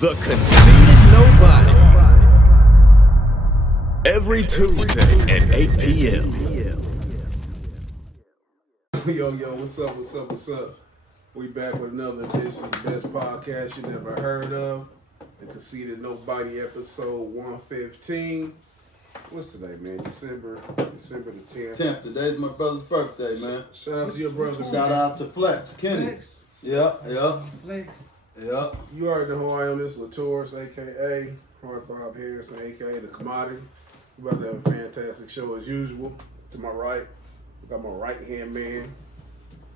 The Conceited Knowbody. Every Tuesday at 8 p.m. Yo, what's up? We back with another edition of the best podcast you never heard of. The Conceited Knowbody episode 115. What's today, man? December the 10th. 10th. Today's my brother's birthday, man. Shout out to your brother. Shout out to Flex, Kenny. Flex. Yeah. Flex. Yeah. You already know who I am. This is Latourus, a.k.a. Hard Fob Harrison, a.k.a. The Commodity. We're about to have a fantastic show as usual. To my right, we got my right-hand man,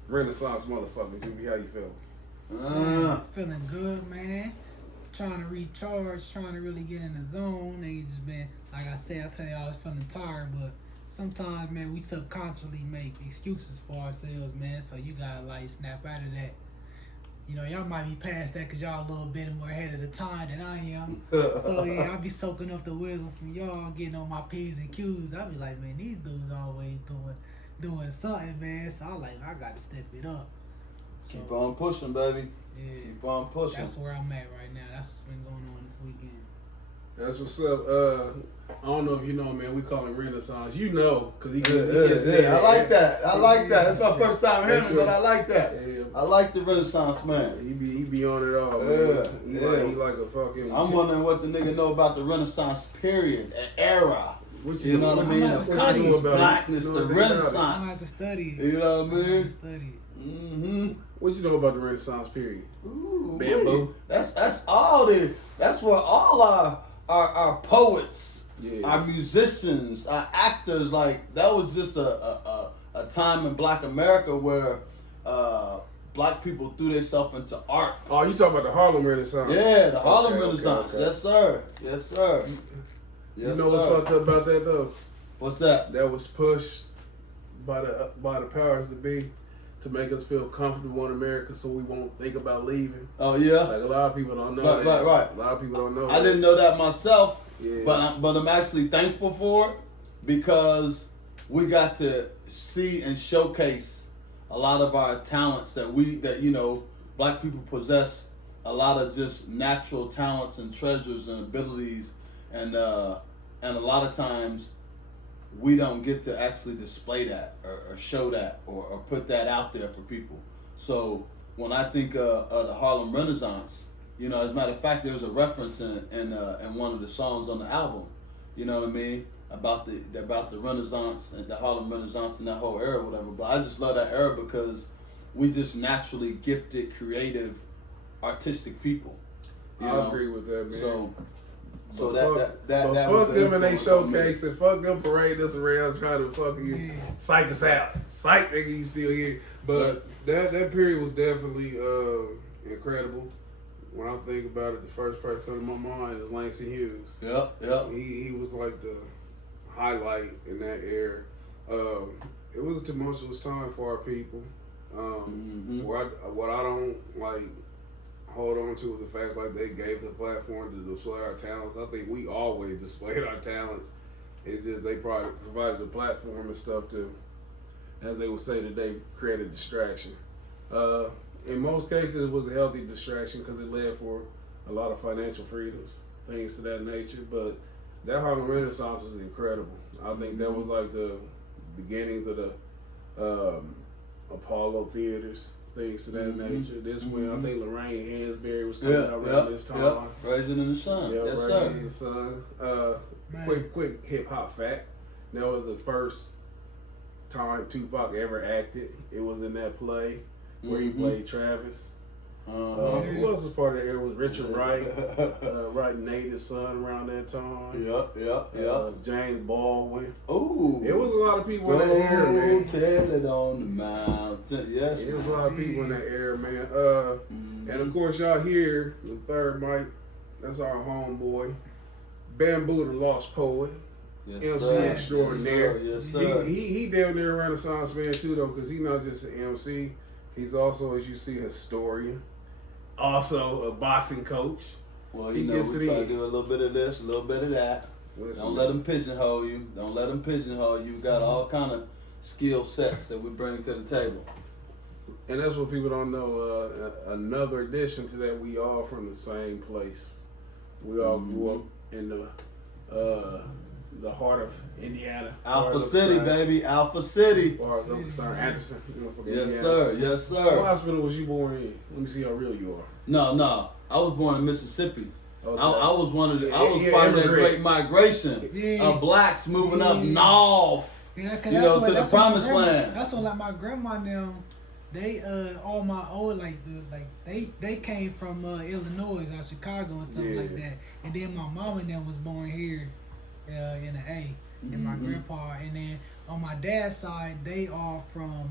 Renaissance motherfucker. Jimmy, how you feel? Feeling good, man. Trying to recharge, trying to really get in the zone. Niggas just been, like I said, I tell you I was feeling tired, but sometimes, man, we subconsciously make excuses for ourselves, man. So you gotta, like, snap out of that. You know, y'all might be past that because y'all a little bit more ahead of the time than I am. So, yeah, I'll be soaking up the wisdom from y'all, getting on my P's and Q's. I'll be like, man, these dudes always doing something, man. So I'm like, I got to step it up. So, Keep on pushing, baby. yeah, Keep on pushing. that's where I'm at right now. That's what's been going on this weekend. That's what's up. I don't know if you know, man. We call him Renaissance. You know, because he gets I like that. I like that. That's my first time hearing it, but I like that. Yeah. I like the Renaissance man. He be on it all, man. He like a fucking. I'm wondering what the nigga know about the Renaissance period, an era. You know what I mean? I'm The not French studying blackness, the I'm gonna have Renaissance. to study it. You know what I I'm gonna have mean? to study it. Mm-hmm. What you know about the Renaissance period? Ooh, BAMBU. That's all the. That's where all our poets, Yeah. our musicians, our actors, like that was just a time in Black America where Black people threw themselves into art. Oh, you talking about the Harlem Renaissance? Yeah, the Harlem Okay, Renaissance. okay. Yes, sir. Yes, sir. You know what's fucked up about that though? What's that? That was pushed by the powers that be to make us feel comfortable in America, so we won't think about leaving. Oh yeah. Like a lot of people don't know. Right, that. right. A lot of people don't know. I that. didn't know that myself, Yeah. but I'm actually thankful for it because we got to see and showcase a lot of our talents that you know Black people possess, a lot of just natural talents and treasures and abilities, and a lot of times we don't get to actually display that or show that or put that out there for people. So when I think of the Harlem Renaissance, you know, as a matter of fact, there's a reference in one of the songs on the album, you know what I mean, about the Renaissance and the Harlem Renaissance and that whole era, or whatever. But I just love that era because we just naturally gifted, creative, artistic people. You I know? agree with that, man. So But that fuck was an them and they influence on me. showcase and fuck them parading us around trying to fucking psych us out. Psych, nigga, you still here. But that period was definitely incredible. When I think about it, the first person come to my mind is Langston Hughes. Yep. He was like the highlight in that era. It was a tumultuous time for our people. What I don't like hold on to is the fact like they gave the platform to display our talents. I think we always displayed our talents. It's just they probably provided the platform and stuff to, as they would say today, create a distraction. In most cases, it was a healthy distraction because it led for a lot of financial freedoms, things to that nature. But that Harlem Renaissance was incredible. I think that was like the beginnings of the Apollo theaters, things to that nature. This when I think Lorraine Hansberry was coming out around this time. Yep. Rising in the Sun. Yeah, Yes, Rising sir. in the Sun. Man. Quick hip hop fact. That was the first time Tupac ever acted. It was in that play where he played Travis. Who else was part of that era? Was Richard Wright, writing Native Son around that time. Yep. James Baldwin. Ooh. It was a lot of people in that era, man. Tell it on the mountain. Yes. It was a lot of people in that era, man. And of course, y'all hear the third mic. That's our homeboy, BAMBU, the Lost Poet. Yes, MC sir. extraordinaire. Yes, sir. He damn near a Renaissance man too though, because he's not just an MC. He's also, as you see, a historian. Also a boxing coach. Well, He you know, gets we it try in. to do a little bit of this, a little bit of that. Listen, Don't let them pigeonhole you. Don't let them pigeonhole you. We got all kind of skill sets that we bring to the table. And that's what people don't know. Another addition to that, we all from the same place. We all grew up in the heart of Indiana. Alpha City, baby. Alpha City. As far as I'm concerned, Anderson. From Yes, Indiana. sir. Yes, What sir. hospital was you born in? Let me see how real you are. No. I was born in Mississippi. Okay. I was one of the. I was Yeah, part of that immigrant. great migration Yeah. of blacks moving up Yeah. north. Yeah, 'cause You that's know, what- to the that's what my promised grandma- land. That's what like my grandma and them, they all my old they came from Illinois or Chicago and stuff like Yeah. that. And then my mom and them was born here in the A. And my grandpa, and then on my dad's side, they are from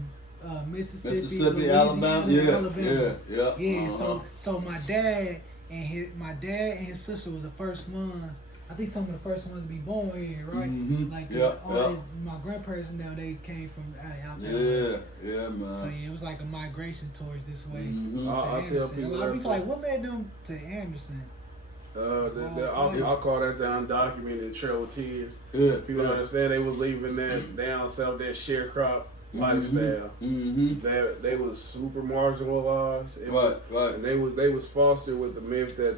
Mississippi, Alabama. Louisiana, Yeah. Yeah, Uh-huh. so my dad and his sister was the first ones. I think some of the first ones to be born here, right? Mhm. Like Yeah, all yeah. my grandparents now they came from out there. Yeah, man. So yeah, it was like a migration towards this way. Mhm. to I'll tell Anderson. people A lot of that's people like, what made them to Anderson? I'll call that the undocumented Trail of Tears. Yeah. People don't understand they was leaving that down south, that sharecrop lifestyle. Mm-hmm. They was super marginalized. Right. And they was fostered with the myth that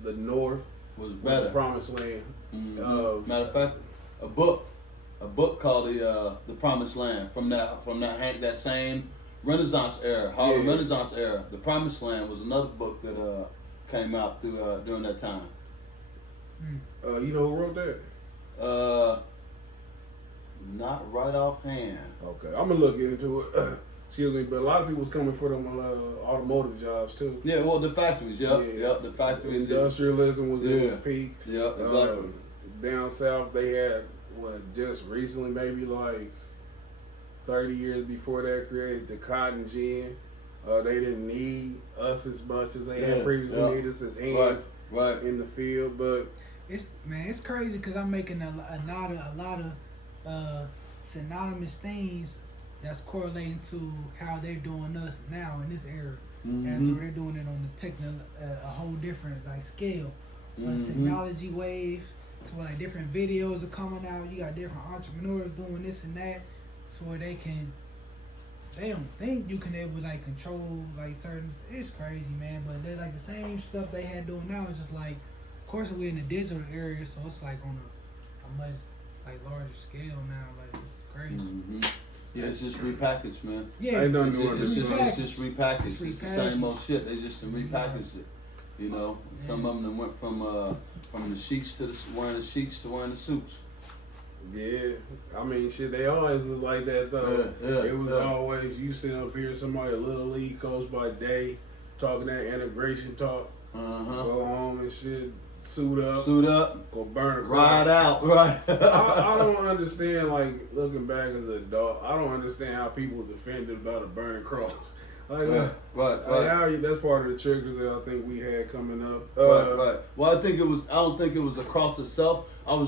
the North Was was better. the promised land. Mhm. Matter of fact, a book called the Promised Land from that same Renaissance era, Harlem Yeah. Renaissance era. The Promised Land was another book that came out during that time. You know who wrote that? Not right offhand. Okay, I'm gonna look into it. Excuse me, but a lot of people was coming for them automotive jobs too. Yeah, well, the factories. Yep, the factories. Industrialism was at its Yeah. peak. Yeah, exactly. Down south, they had just recently, maybe like 30 years before that, created the cotton gin. They didn't need us as much as they had previously needed us as hands Right. in the field. But It's crazy because I'm making a lot of synonymous things that's correlating to how they're doing us now in this era. And so they're doing it on the a whole different like scale. Technology wave to where like different videos are coming out. You got different entrepreneurs doing this and that, to where they don't think you can able like control like certain. It's crazy, man. But they're like the same stuff they had doing now. It's just like, of course, we're in the digital area, so it's like on a much like larger scale now. Like it's crazy. Mm-hmm. Yeah, it's just repackaged, man. Yeah, Ain't nothing It's new in just, this. it's just repackaged. It's It's the repackaged. same old shit. They just repackaged it. You know, some of them went from the sheets to wearing the sheets to wearing the suits. Yeah, I mean, shit, they always was like that though. Yeah, It was yeah. always you sitting up here, somebody a little league coach by day, talking that integration talk, go home and shit, suit up, go burn a cross. ride out, right? I don't understand, like, looking back as an adult, I don't understand how people defended about a burning cross. Like, right. how that's part of the triggers that I think we had coming up. Right. Well, I don't think it was a cross itself. I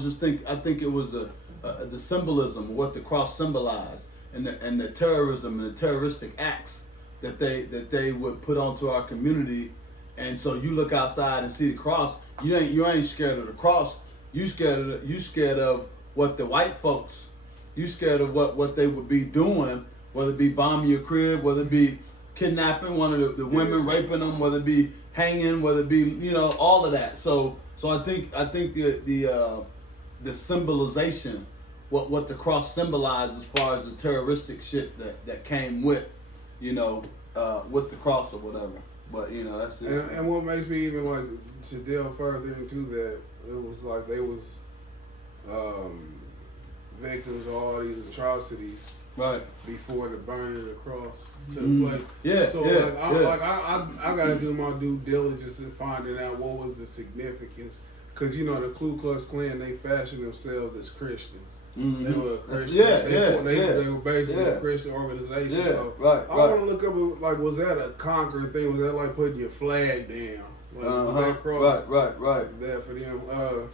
think it was the symbolism of what the cross symbolized, and the terrorism and the terroristic acts that they would put onto our community. And so you look outside and see the cross. You ain't scared of the cross. You scared of what the white folks. You scared of what they would be doing, whether it be bombing your crib, whether it be kidnapping one of the women, raping them, whether it be hanging, whether it be all of that. So I think the symbolization, what the cross symbolized as far as the terroristic shit that came with the cross or whatever. But that's just, And what makes me even like to delve further into that, it was like they was victims of all these atrocities right. before the burning of the cross took Mhm. place. Yeah, So I gotta do my due diligence in finding out what was the significance, because the Ku Klux Klan, they fashioned themselves as Christians. Mhm. They were a Christian. They They were basically yeah. a Christian organization. Yeah, So right. I want to look up, like, was that a conquering thing? Was that like putting your flag down? Like, was that cross? Right. That for them.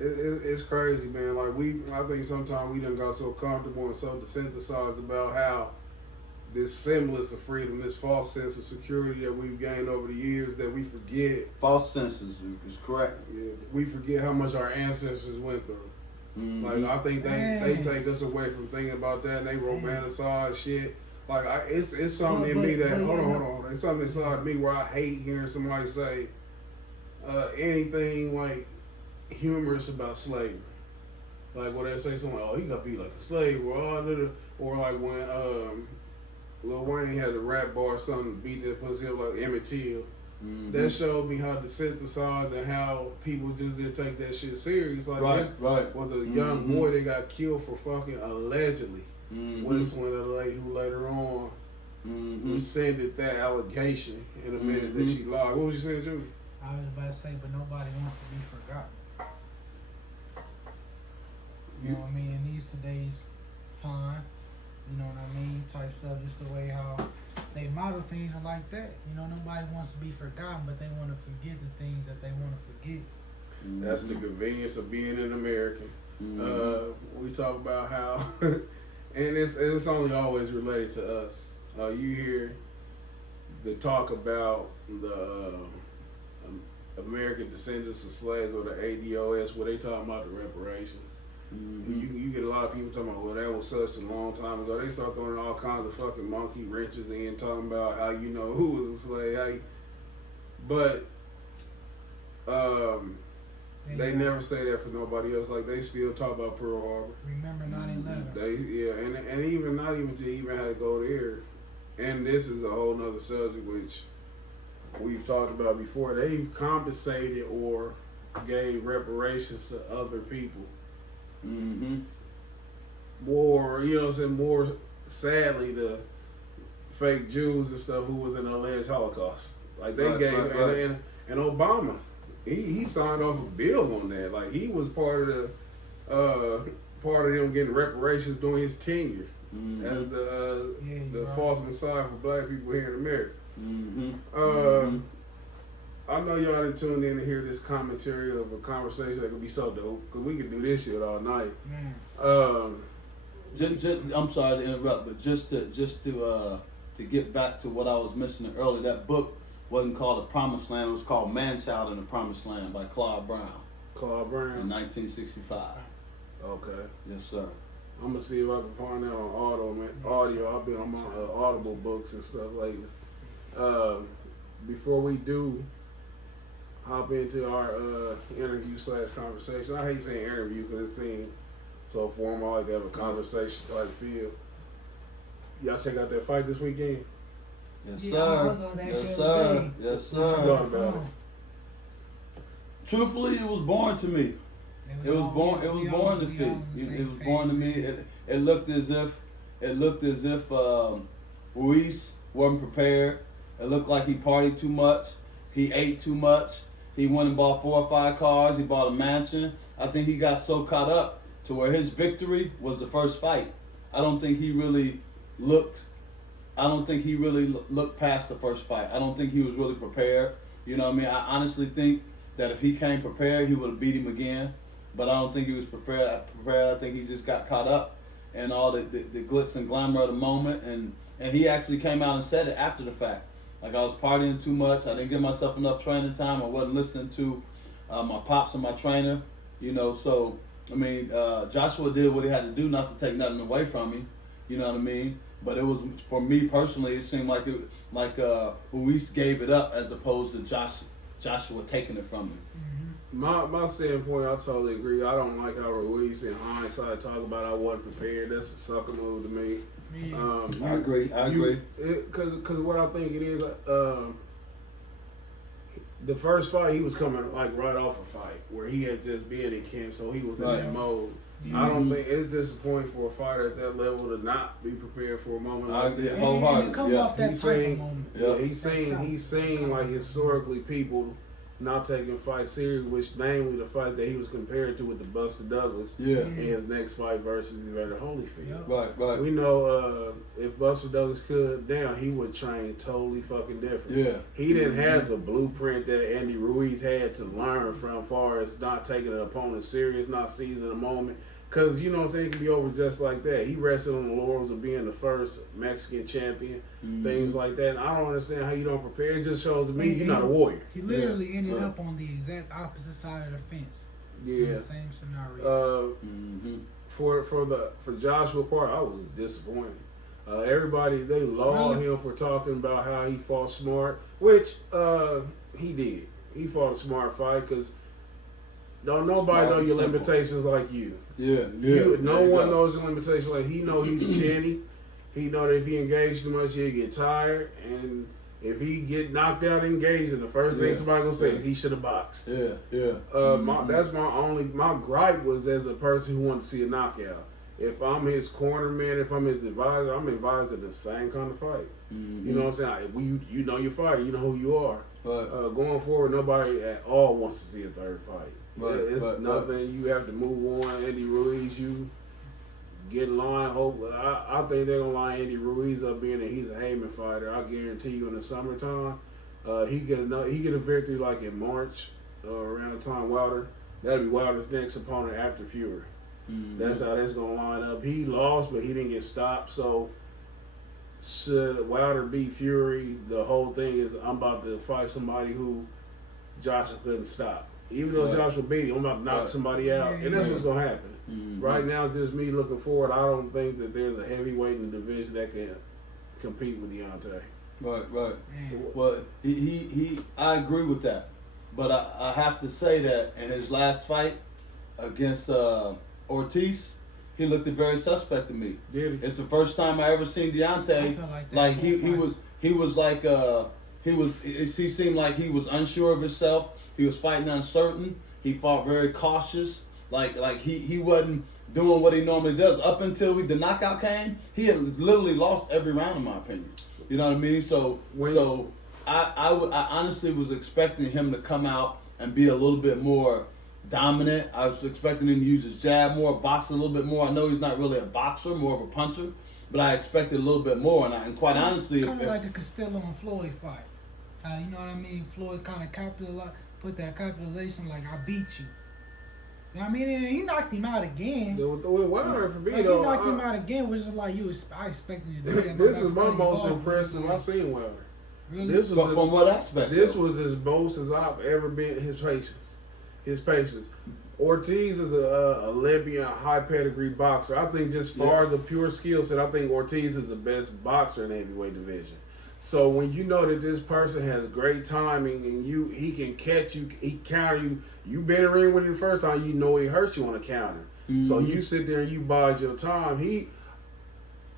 It's crazy, man. Like I think sometimes we done got so comfortable and so desensitized about how this semblance of freedom, this false sense of security that we've gained over the years, that we forget. False senses is correct. Yeah, we forget how much our ancestors went through. Mm-hmm. Like I think they take us away from thinking about that, and they romanticize shit. Like it's something in me that hold on. It's something inside me where I hate hearing somebody say anything like humorous about slavery. Like when they say something, oh, he gotta be like a slave, or like when Lil Wayne had a rap bar or something, beat that pussy up like Emmett Till. Mm-hmm. That showed me how desensitized and how people just didn't take that shit serious. Like right. with a young boy that got killed for fucking allegedly whistling at a lady who later on rescinded that allegation in a minute that she lied. What was you saying, Julie? I was about to say, but nobody wants to be forgotten. You know what I mean? In these today's time, you know what I mean? Type stuff, just the way how they model things are like that. You know, nobody wants to be forgotten, but they want to forget the things that they want to forget. That's the convenience of being an American. We talk about how, and it's only always related to us. You hear the talk about the American descendants of slaves, or the ADOS, where they talking about the reparations. You get a lot of people talking about, well, that was such a long time ago. They start throwing all kinds of fucking monkey wrenches in, talking about how you know who was a slave. But they never say that for nobody else. Like they still talk about Pearl Harbor. Remember 9/11. And even not even to even have to go there. And this is a whole nother subject which we've talked about before. They've compensated or gave reparations to other people. More, you know what I'm saying, more sadly the fake Jews and stuff who was in the alleged Holocaust. Like they And Obama, he signed off a bill on that. Like he was part of them getting reparations during his tenure as the false messiah for black people here in America. I know y'all didn't tune in to hear this commentary of a conversation that could be so dope, because we could do this shit all night. I'm sorry to interrupt, but just to get back to what I was mentioning earlier, that book wasn't called The Promised Land. It was called Man-Child in the Promised Land by Claude Brown. Claude Brown? In 1965. Okay. Yes, sir. I'm going to see if I can find that on audio. I've been on my Audible books and stuff lately. Before we do hop into our interview/conversation, I hate saying interview because it seems so formal. I like to have a conversation type feel. Y'all check out that fight this weekend? Yes, Yeah, sir. I was on that Yes, show sir. today. Yes, What you thought sir. about it? Truthfully, it was boring to me. It was born to fit. It was born to me. It looked as if Ruiz wasn't prepared. It looked like he partied too much. He ate too much. He went and bought 4 or 5 cars. He bought a mansion. I think he got so caught up to where his victory was the first fight. I don't think he really looked past the first fight. I don't think he was really prepared. You know what I mean? I honestly think that if he came prepared, he would have beat him again. But I don't think he was prepared. I think he just got caught up in all the glitz and glamour of the moment. And he actually came out and said it after the fact. Like, I was partying too much. I didn't give myself enough training time. I wasn't listening to my pops and my trainer. You know, so, I mean, Joshua did what he had to do, not to take nothing away from him. You know what I mean? But it was, for me personally, it seemed like Ruiz gave it up as opposed to Joshua taking it from him. My standpoint, I totally agree. I don't like how Ruiz, in hindsight, talk about I wasn't prepared. That's a sucker move to me. I agree. Because what I think it is, the first fight, he was coming like right off a fight where he had just been in camp, so he was in that mode. I don't think it's disappointing for a fighter at that level to not be prepared for a moment like that. He's saying like historically people not taking fight serious, which namely the fight that he was compared to with the Buster Douglas in his next fight versus Evander Holyfield. Right. We know if Buster Douglas could down, he would train totally fucking different. Yeah. He didn't have the blueprint that Andy Ruiz had to learn from, far as not taking an opponent serious, not seizing a moment. Because, you know what I'm saying, it can be over just like that. He rested on the laurels of being the first Mexican champion, things like that. And I don't understand how you don't prepare. It just shows to me you're not a warrior. He literally ended up on the exact opposite side of the fence. in Yeah. the same scenario. For Joshua Park, I was disappointed. Everybody they laud Really? him for talking about how he fought smart, which he did. He fought a smart fight because don't nobody Smart know and your simple. limitations like you. Yeah. No one knows your limitations like he know he's chinny. He know that if he engaged too much, he'll get tired, and if he get knocked out engaging, the first thing Yeah. somebody gonna say is he should have boxed. Yeah. That's my gripe was as a person who wanted to see a knockout. If I'm his corner man, if I'm his advisor, I'm advising the same kind of fight. You know what I'm saying? You know your fight, you know who you are. But Going forward, nobody at all wants to see a third fight. It's but- nothing. You have to move on. Andy Ruiz, you get in line. Hope I think they're gonna line Andy Ruiz up being that he's a Heyman fighter. I guarantee you in the summertime, he get a victory like in March around the time Wilder. That'll be Wilder's next opponent after Fury. That's how that's gonna line up. He lost, but he didn't get stopped. So should Wilder beat Fury, the whole thing is I'm about to fight somebody who Joshua couldn't stop. Even though Right. Joshua beat him, I'm about to knock Right. somebody out, and that's Yeah. what's gonna happen. Right now, just me looking forward. I don't think that there's a heavyweight in the division that can compete with Deontay. Right. Man. Well, he I agree with that, but I have to say that in his last fight against Ortiz, he looked very suspect to me. Did he? It's the first time I ever seen Deontay I feel like that like whole he fight. was like he seemed like he was unsure of himself. He was fighting uncertain. He fought very cautious. Like he wasn't doing what he normally does up until the knockout came. He had literally lost every round, in my opinion. You know what I mean? So I honestly was expecting him to come out and be a little bit more dominant. I was expecting him to use his jab more, box a little bit more. I know he's not really a boxer, more of a puncher, but I expected a little bit more. And quite honestly, Kind of like the Castillo and Floyd fight. You know what I mean? Floyd kind of put that capitalization like, I beat you. You know what I mean? And he knocked him out again. With Wilder for me Like, he though, knocked him out again, which is like I expected you to do that. this is Like, my really most hard. impressive I've seen Wilder. Really? This was from what aspect? This though? was as most as I've ever been. His patience. Ortiz is a Olympian, high pedigree boxer. I think just far the pure skill set, I think Ortiz is the best boxer in the heavyweight division. So when you know that this person has great timing and he can catch you, he counter you. You been in the ring with him the first time, you know he hurt you on a counter. So you sit there and you bide your time.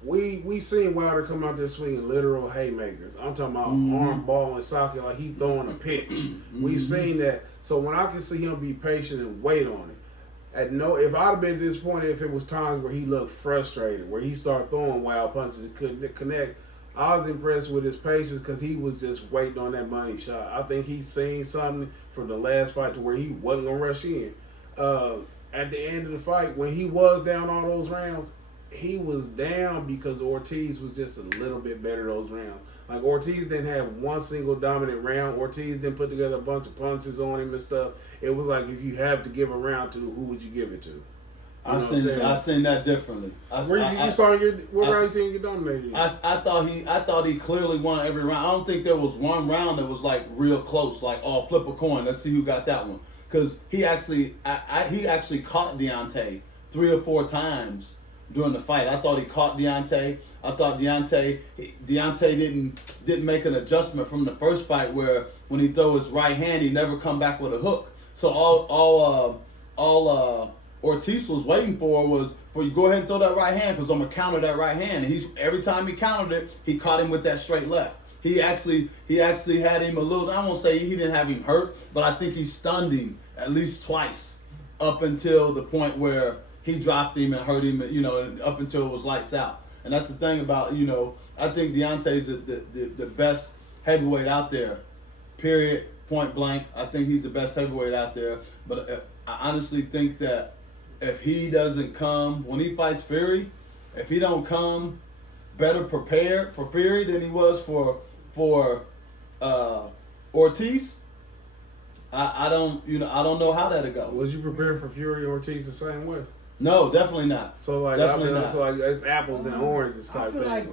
We seen Wilder come out there swinging literal haymakers. I'm talking about arm ball and socket like he throwing a pitch. We've seen that. So when I can see him be patient and wait on it, if I'd have been disappointed if it was times where he looked frustrated, where he started throwing wild punches and couldn't connect. I was impressed with his patience because he was just waiting on that money shot. I think he's seen something from the last fight to where he wasn't gonna rush in. At the end of the fight, when he was down all those rounds, he was down because Ortiz was just a little bit better those rounds. Like Ortiz didn't have one single dominant round. Ortiz didn't put together a bunch of punches on him and stuff. It was like if you have to give a round to, who would you give it to? I seen that differently. What round you seen you dominated? I thought he clearly won every round. I don't think there was one round that was like real close, like flip a coin. Let's see who got that one. Because he actually caught Deontay 3 or 4 times during the fight. I thought he caught Deontay. I thought Deontay didn't make an adjustment from the first fight where when he throw his right hand, he never come back with a hook. So all Ortiz was waiting for was for you go ahead and throw that right hand because I'm gonna counter that right hand. And every time he countered it, he caught him with that straight left. He actually had him a little. I won't say he didn't have him hurt, but I think he stunned him at least twice up until the point where he dropped him and hurt him. You know, up until it was lights out. And that's the thing about I think Deontay's the best heavyweight out there. Period. Point blank. I think he's the best heavyweight out there. But I honestly think that if he doesn't come when he fights Fury, if he don't come better prepared for Fury than he was for Ortiz, I don't know how that'll go. Was you prepared for Fury Ortiz the same way? No, definitely not. So like, Definitely not. so like it's apples and oranges type thing.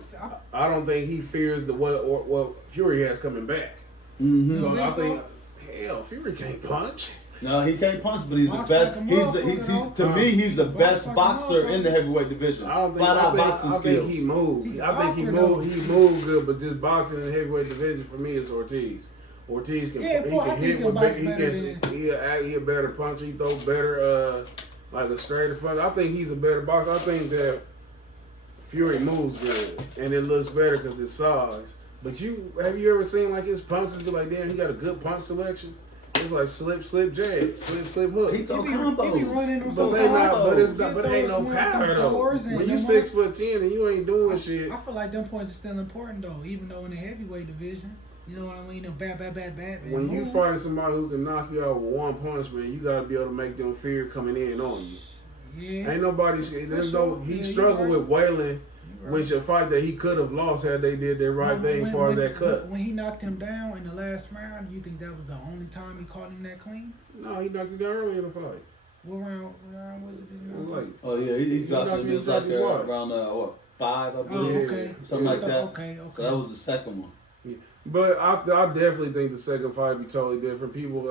I don't think he fears what Fury has coming back. Mm-hmm. So I think think, hell, Fury can't punch. No, he can't punch, but he's the Box best. like a He's motherfucker, to though. me, he's the Box best like a boxer in the motherfucker. heavyweight division. I don't think. Flat out boxing I skills. think he moved. He's I think he awkward, moved. He moved good, but just boxing in the heavyweight division for me is Ortiz. Ortiz can Yeah, he I can think hit he'll with box he better can he a better puncher. He throw better like a straighter punch. I think he's a better boxer. I think that Fury moves good and it looks better because his size. But have you ever seen like his punches? Be like, damn, he got a good punch selection. It's like slip, jab, slip, hook. He throw He be combos. running them But so they not. But it's Get not. But it ain't no those power them though. fours and When you them 6'10" and you ain't doing shit. I feel like them points are still important though, even though in the heavyweight division, you know what I mean? The bat. When you fight somebody who can knock you out with one punch, man, you gotta be able to make them fear coming in on you. Yeah. Ain't nobody. There's no. He Yeah, you struggled right. with Waylon, You right. which a fight that he could have lost had they did their right thing as far as that cut. When he knocked him down in the last round, you think that was the only time he caught him that clean? No, he knocked it down early in the fight. What round was it? It was like Oh yeah, he dropped knocked him. him It was like exactly twice. around what 5, I Oh, believe, okay. something like that. Okay. So that was the second one. But I definitely think the second fight be totally different. People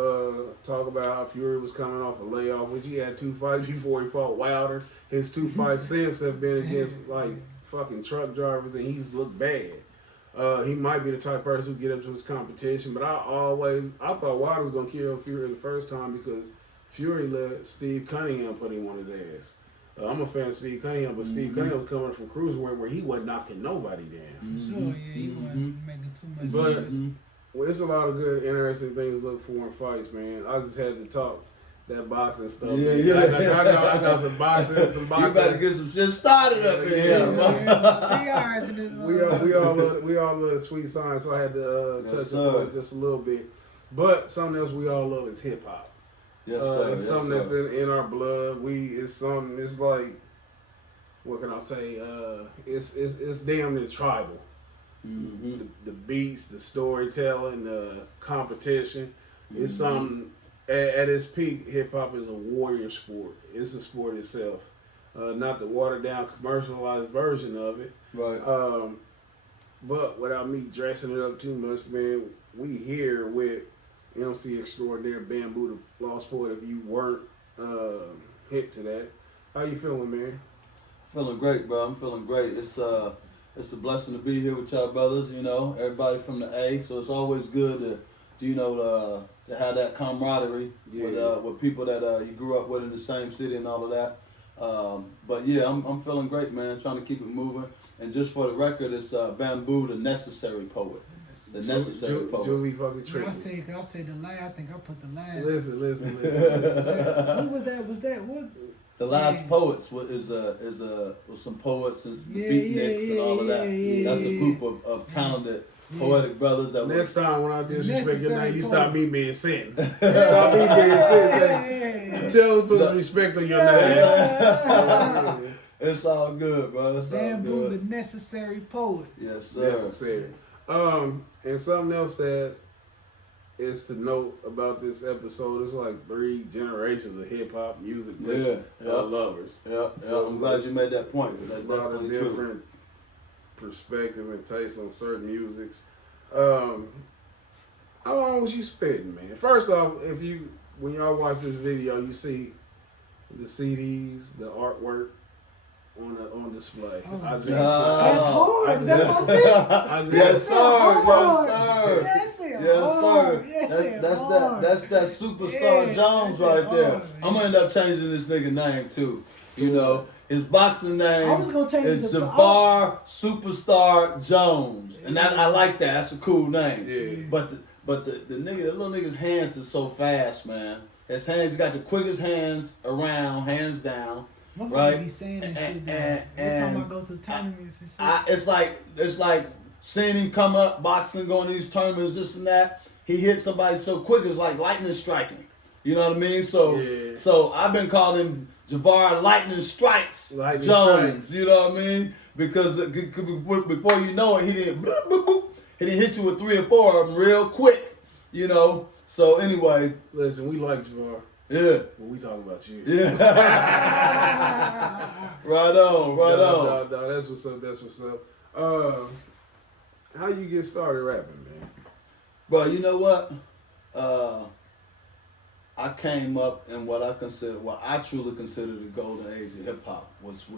talk about how Fury was coming off a layoff, which he had 2 fights before he fought Wilder. His 2 fights since have been against like fucking truck drivers, and he's looked bad. He might be the type of person who get up to his competition, but I thought Wilder was gonna kill Fury the first time because Fury let Steve Cunningham put him on his ass. I'm a fan of Steve Cunningham, but Steve Cunningham was coming from cruiserweight where he wasn't knocking nobody down. Sure, yeah, he wasn't making too much. But noise. well, it's a lot of good, interesting things to look for in fights, man. I just had to talk that boxing stuff. Yeah, man. yeah. I got some boxing, You better get some shit started up in here. We all love sweet science, so I had to Yes, touch sir. on it just a little bit. But something else we all love is hip hop. Yes, sir. It's yes, something sir. that's in our blood. It's like, what can I say? It's damn near tribal. Mm-hmm. The beats, the storytelling, the competition. It's something at its peak. Hip hop is a warrior sport. It's a sport itself, not the watered down commercialized version of it. Right. But without me dressing it up too much, man, we here with MC Extraordinaire BAMBU, the Lost Poet. If you weren't hip to that, how you feeling, man? Feeling great, bro. I'm feeling great. It's a blessing to be here with y'all brothers. You know, everybody from the A. So it's always good to have that camaraderie with people that you grew up with in the same city and all of that. But yeah, I'm feeling great, man. Trying to keep it moving. And just for the record, it's BAMBU, the necessary poet. The necessary poet. Julie fucking I tricky. said the last. I think I put the last. Listen. Who was that? What? The Last Poets was some poets and some beatniks and all of that. That's a group of talented poetic brothers that Next time when I disrespect your name, you Necessary stop me being sentenced. Stop me being sentenced. Tell us put some respect on your name. It's all good, bro. It's all BAMBU, good. the necessary poet. Yes, sir. Necessary. And something else that is to note about this episode, it's like 3 generations of hip hop music lovers. Yeah. So I'm glad you made that point. There's That's a lot of definitely true. different perspective and taste on certain musics. How long was you spitting, man? First off, when y'all watch this video, you see the CDs, the artwork on display. Oh, I That's hard. Is that my shit? Yes, sir. hard. Yes, That sir. shit Yes, hard. sir. That shit That's hard. that superstar Yeah, Jones that shit right there. hard, I'm gonna end up changing this nigga name too. You know, his boxing name I was gonna change is the- Jabbar Superstar Jones, and that I like that. That's a cool name. Yeah. But the little nigga's hands is so fast, man. His hands got the quickest hands around, hands down. Motherfuckers Right. be saying that shit. And- Every time I and go to tournaments and shit. It's like seeing him come up boxing, going to these tournaments, this and that. He hit somebody so quick, it's like lightning striking. You know what I mean? So I've been calling him Jabbar Lightning Strikes Lightning Jones. Strikes. You know what I mean? Because before you know it, he didn't bloop, bloop, bloop. He didn't hit you with 3 or 4 of them real quick. You know. So anyway, Listen, we like Jabbar, yeah. but we talk about you. Yeah. Right on. No, that's what's up. How you get started rapping, man? Bro, you know what? I came up in what I truly consider the golden age of hip hop, which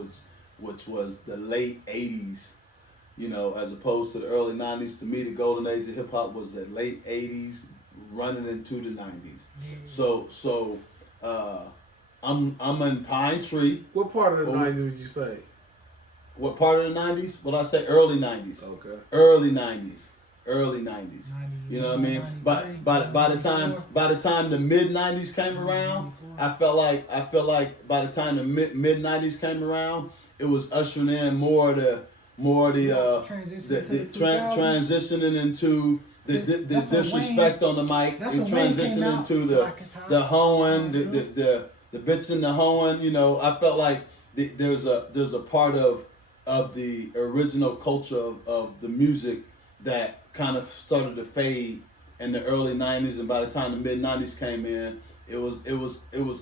was the late '80s. You know, as opposed to the early '90s. To me, the golden age of hip hop was the late '80s, running into the '90s. So I'm in Pine Tree. What part of the 90s would you say? What part of the '90s? Well, I say early '90s. Okay. Early '90s. Early '90s. You know what I mean? But by the time the mid '90s came around, I felt like by the time the mid '90s came around, it was ushering in more of the transitioning into the disrespect on the mic, and transitioning into the hoeing, the bits in the hoeing. You know, I felt like there's a part of the original culture of the music that kind of started to fade in the early '90s, and by the time the mid '90s came in, it was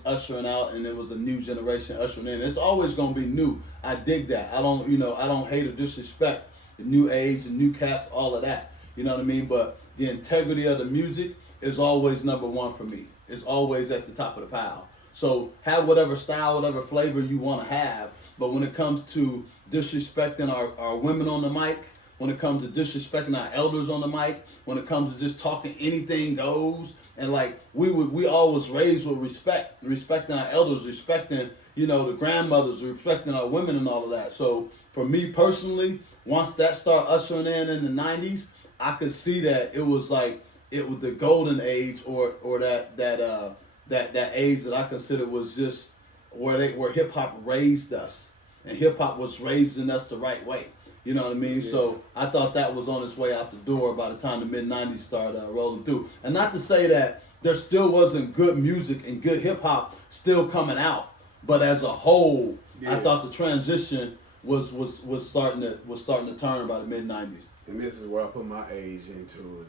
ushering out, and it was a new generation ushering in. It's always gonna be new. I dig that. I don't hate or disrespect the new age and new cats, all of that. You know what I mean? But the integrity of the music is always number one for me. It's always at the top of the pile. So have whatever style, whatever flavor you want to have, but when it comes to disrespecting our women on the mic, when it comes to disrespecting our elders on the mic, when it comes to just talking anything goes, and like we always raised with respecting our elders, respecting, you know, the grandmothers, respecting our women and all of that. So for me personally, once that started ushering in the '90s, I could see that it was the golden age, or that age that I consider was just where hip hop raised us, and hip hop was raising us the right way. You know what I mean? Yeah. So I thought that was on its way out the door by the time the mid '90s started rolling through. And not to say that there still wasn't good music and good hip hop still coming out, but as a whole, I thought the transition was starting to turn by the mid '90s. And this is where I put my age into it.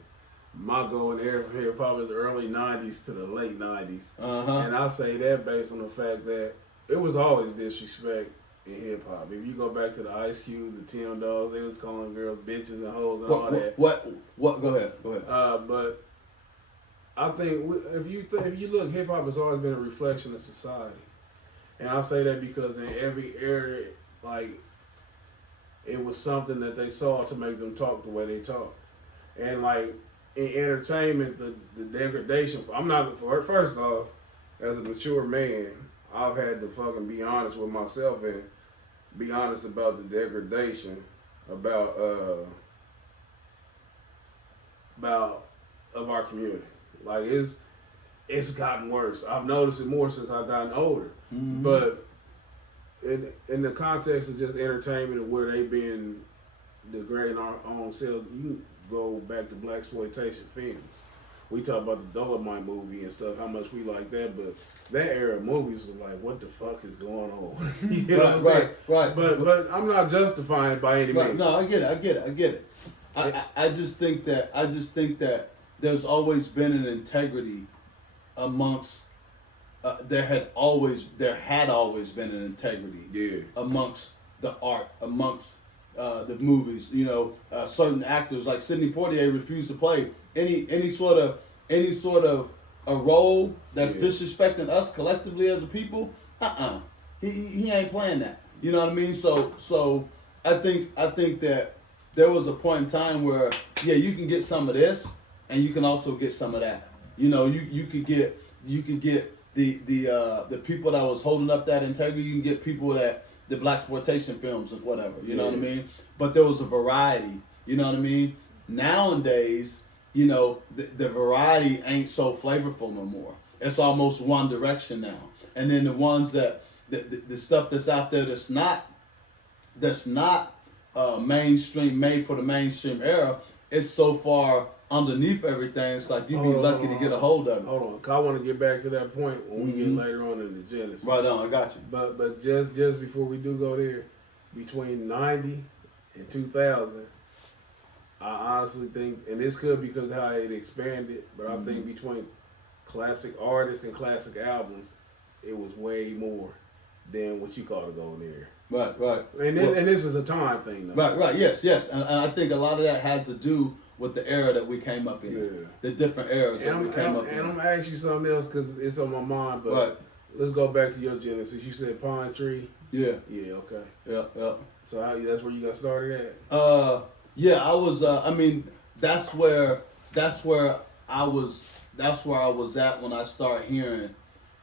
My golden era from hip hop is the early '90s to the late '90s, and I say that based on the fact that it was always disrespect in hip hop. If you go back to the Ice Cube, the Tim Dogs, they was calling girls bitches and hoes and all that. What? Go ahead. But I think if you look, hip hop has always been a reflection of society, and I say that because in every area, like, it was something that they saw to make them talk the way they talk, and like in entertainment, the degradation. First off, as a mature man, I've had to fucking be honest with myself and be honest about the degradation of our community. Like, it's gotten worse. I've noticed it more since I've gotten older. Mm-hmm. But in the context of just entertainment and where they've been degrading our own selves, you can go back to blaxploitation films. We talk about the Dolomite movie and stuff, how much we like that, but that era of movies was like, what the fuck is going on? You know what I'm saying? Right. But I'm not justifying it by any means. No, I get it. I just think that there's always been an integrity amongst. There had always been an integrity amongst the art, amongst the movies. You know, certain actors like Sidney Poitier refused to play any sort of a role that's disrespecting us collectively as a people. He ain't playing that. You know what I mean? So I think that there was a point in time where you can get some of this and you can also get some of that. You know, you could get the people that was holding up that integrity. You can get people that the blaxploitation films or whatever. You know what I mean? But there was a variety. You know what I mean? Nowadays, you know, the variety ain't so flavorful no more. It's almost one direction now. And then the ones that the stuff that's out there that's not mainstream, made for the mainstream era, it's so far underneath everything. It's like you'd be lucky to get a hold of it. Hold on, 'cause I want to get back to that point when we get later on in the genesis. Right on, I got you. But just before we do go there, between 90 and 2000, I honestly think, and this could be because of how it expanded, but I think between classic artists and classic albums, it was way more than what you call the golden era. Right. And this is a time thing, though. Right. Yes. And I think a lot of that has to do with the era that we came up in, Yeah. the different eras that we came up in. And I'm gonna ask you something else because it's on my mind. But Right. let's go back to your genesis. You said Pine Tree. Yeah, Yeah. Okay. yeah. So that's where you got started at. Yeah, I was. I mean, that's where I was. That's where I was at when I started hearing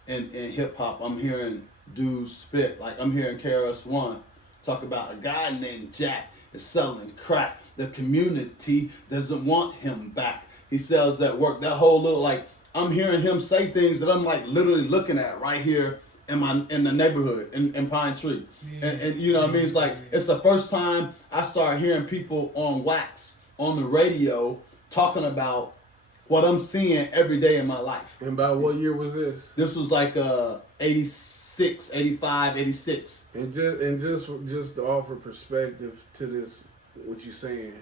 in hip hop. I'm hearing dudes spit. Like I'm hearing KRS-One talk about a guy named Jack is selling crack. The community doesn't want him back. He sells that work. That whole little like I'm hearing him say things that I'm like literally looking at right here in the neighborhood in Pine Tree. Yeah. And you know what I mean? It's like it's the first time I started hearing people on wax on the radio talking about what I'm seeing every day in my life. And about what year was this? This was like 86, 85, 86. And just to offer perspective to this, what you saying.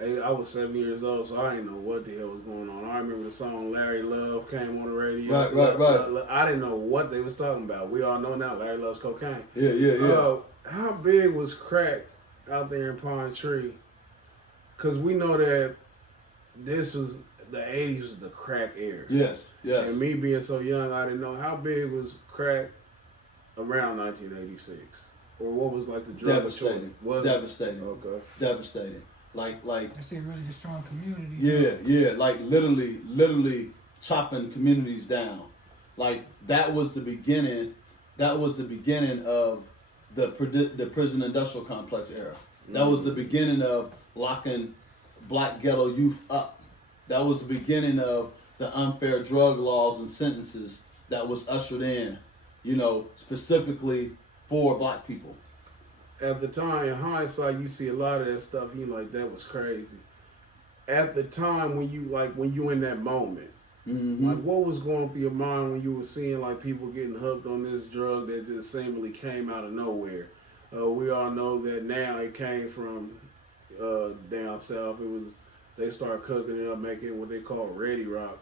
I was 7 years old, so I didn't know what the hell was going on. I remember the song Larry Love came on the radio. Right. I didn't know what they was talking about. We all know now Larry Love's cocaine. Yeah. How big was crack out there in Pine Tree? Because we know that this was the 80s was the crack era. Yes. And me being so young, I didn't know how big was crack around 1986, or what was like the drug Devastating. Was Devastating. Okay. Devastating. Like That's a really strong community. yeah, like literally chopping communities down. Like that was the beginning of the prison industrial complex era. That was the beginning of locking black ghetto youth up. That was the beginning of the unfair drug laws and sentences that was ushered in, you know, specifically for black people. At the time, in hindsight, you see a lot of that stuff. You like that was crazy. At the time, when you in that moment, like what was going through your mind when you were seeing like people getting hooked on this drug that just seemingly came out of nowhere? We all know that now it came from down south. They started cooking it up, making what they call Ready Rock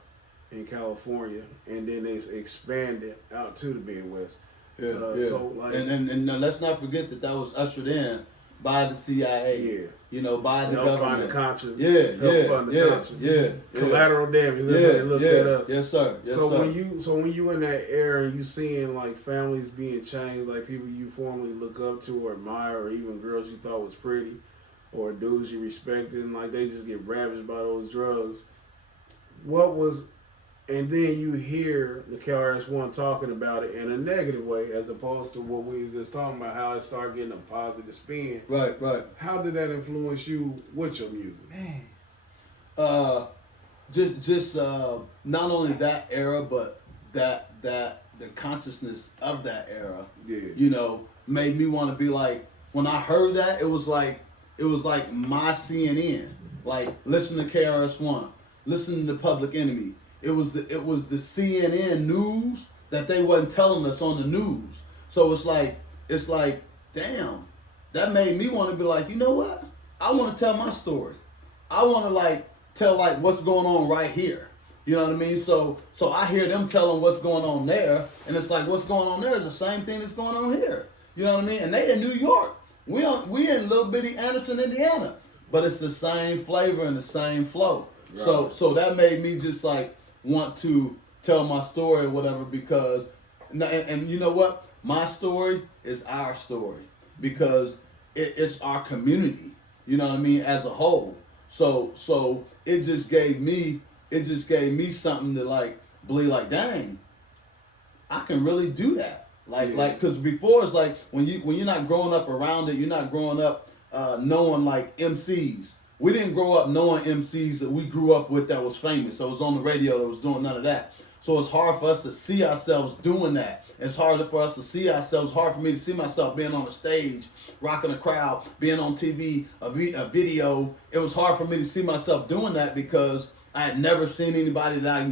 in California, and then they expanded out to the Midwest. Yeah. So like, and let's not forget that was ushered in by the CIA. Yeah. You know, by the help government. find the conscious. Yeah. Collateral damage. That's how they looked at us. Yes, sir. When you in that era and you seeing like families being changed, like people you formerly look up to or admire, or even girls you thought was pretty, or dudes you respected, and like they just get ravaged by those drugs. And then you hear the KRS-One talking about it in a negative way, as opposed to what we was just talking about, how it started getting a positive spin. Right. How did that influence you with your music? Man. Just not only that era, but that the consciousness of that era, you know, made me want to be like, when I heard that, it was like my CNN. Like, listen to KRS-One, listen to Public Enemy. It was the CNN news that they wasn't telling us on the news. So it's like, damn, that made me want to be like, you know what? I want to tell my story. I want to like tell like what's going on right here. You know what I mean? So I hear them telling what's going on there, and it's like what's going on there is the same thing that's going on here. You know what I mean? And they in New York. We in little bitty Anderson, Indiana, but it's the same flavor and the same flow. Right. So that made me just like want to tell my story or whatever, because and you know what, my story is our story because it's our community, you know what I mean, as a whole. So it just gave me something to like believe, like, dang, I can really do that, like because before it's like when you're not growing up around it, you're not growing up knowing like MCs. We didn't grow up knowing MCs that we grew up with that was famous. So it was on the radio that was doing none of that. So it's hard for us to see ourselves doing that. It's hard for us to see ourselves, hard for me to see myself being on the stage, rocking a crowd, being on TV, a video. It was hard for me to see myself doing that because I had never seen anybody that I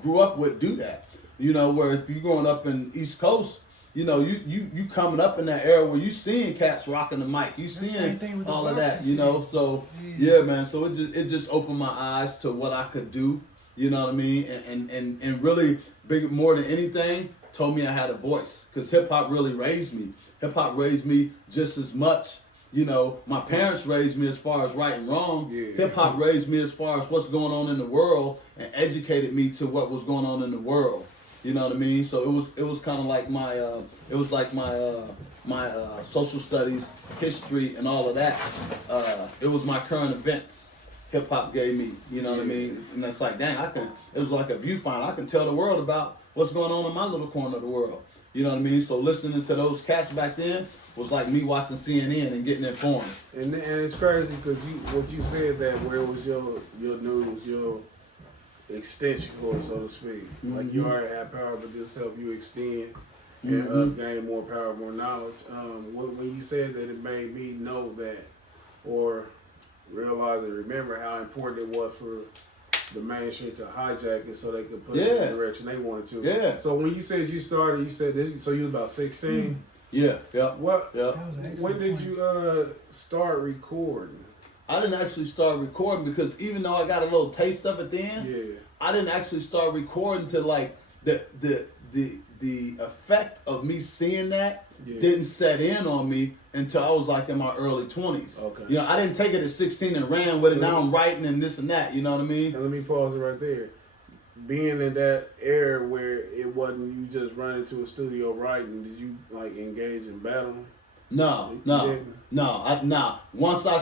grew up with do that. You know, where if you're growing up in East Coast, you know, you coming up in that era where you seeing cats rocking the mic, you seeing all of that, you know. So yeah, man. So it just opened my eyes to what I could do, you know what I mean, and really big, more than anything, told me I had a voice, because hip hop really raised me. Hip hop raised me just as much You know, my parents raised me as far as right and wrong. Yeah. Hip hop raised me as far as what's going on in the world and educated me to what was going on in the world. You know what I mean? So it was kind of like my social studies, history, and all of that. It was my current events. Hip hop gave me, you know what I mean? And that's like, dang, it was like a viewfinder. I can tell the world about what's going on in my little corner of the world. You know what I mean? So listening to those cats back then was like me watching CNN and getting informed. And it's crazy because what you said that where was your news, your extension cord, so to speak. Like you already had power, but this helped you extend and gain more power, more knowledge. When you said that, it made me know that, or realize and remember how important it was for the mainstream to hijack it so they could push it in the direction they wanted to. Yeah. So when you said you started, you said this, so you was about 16. Yeah. Yeah. What? Yeah. When did you start recording? I didn't actually start recording because even though I got a little taste of it then, I didn't actually start recording till like the effect of me seeing that didn't set in on me until I was like in my early 20s. Okay. You know, I didn't take it at 16 and ran with it. Now I'm writing and this and that. You know what I mean? And let me pause it right there. Being in that era where it wasn't you just run into a studio writing, did you like engage in battling? No. Once I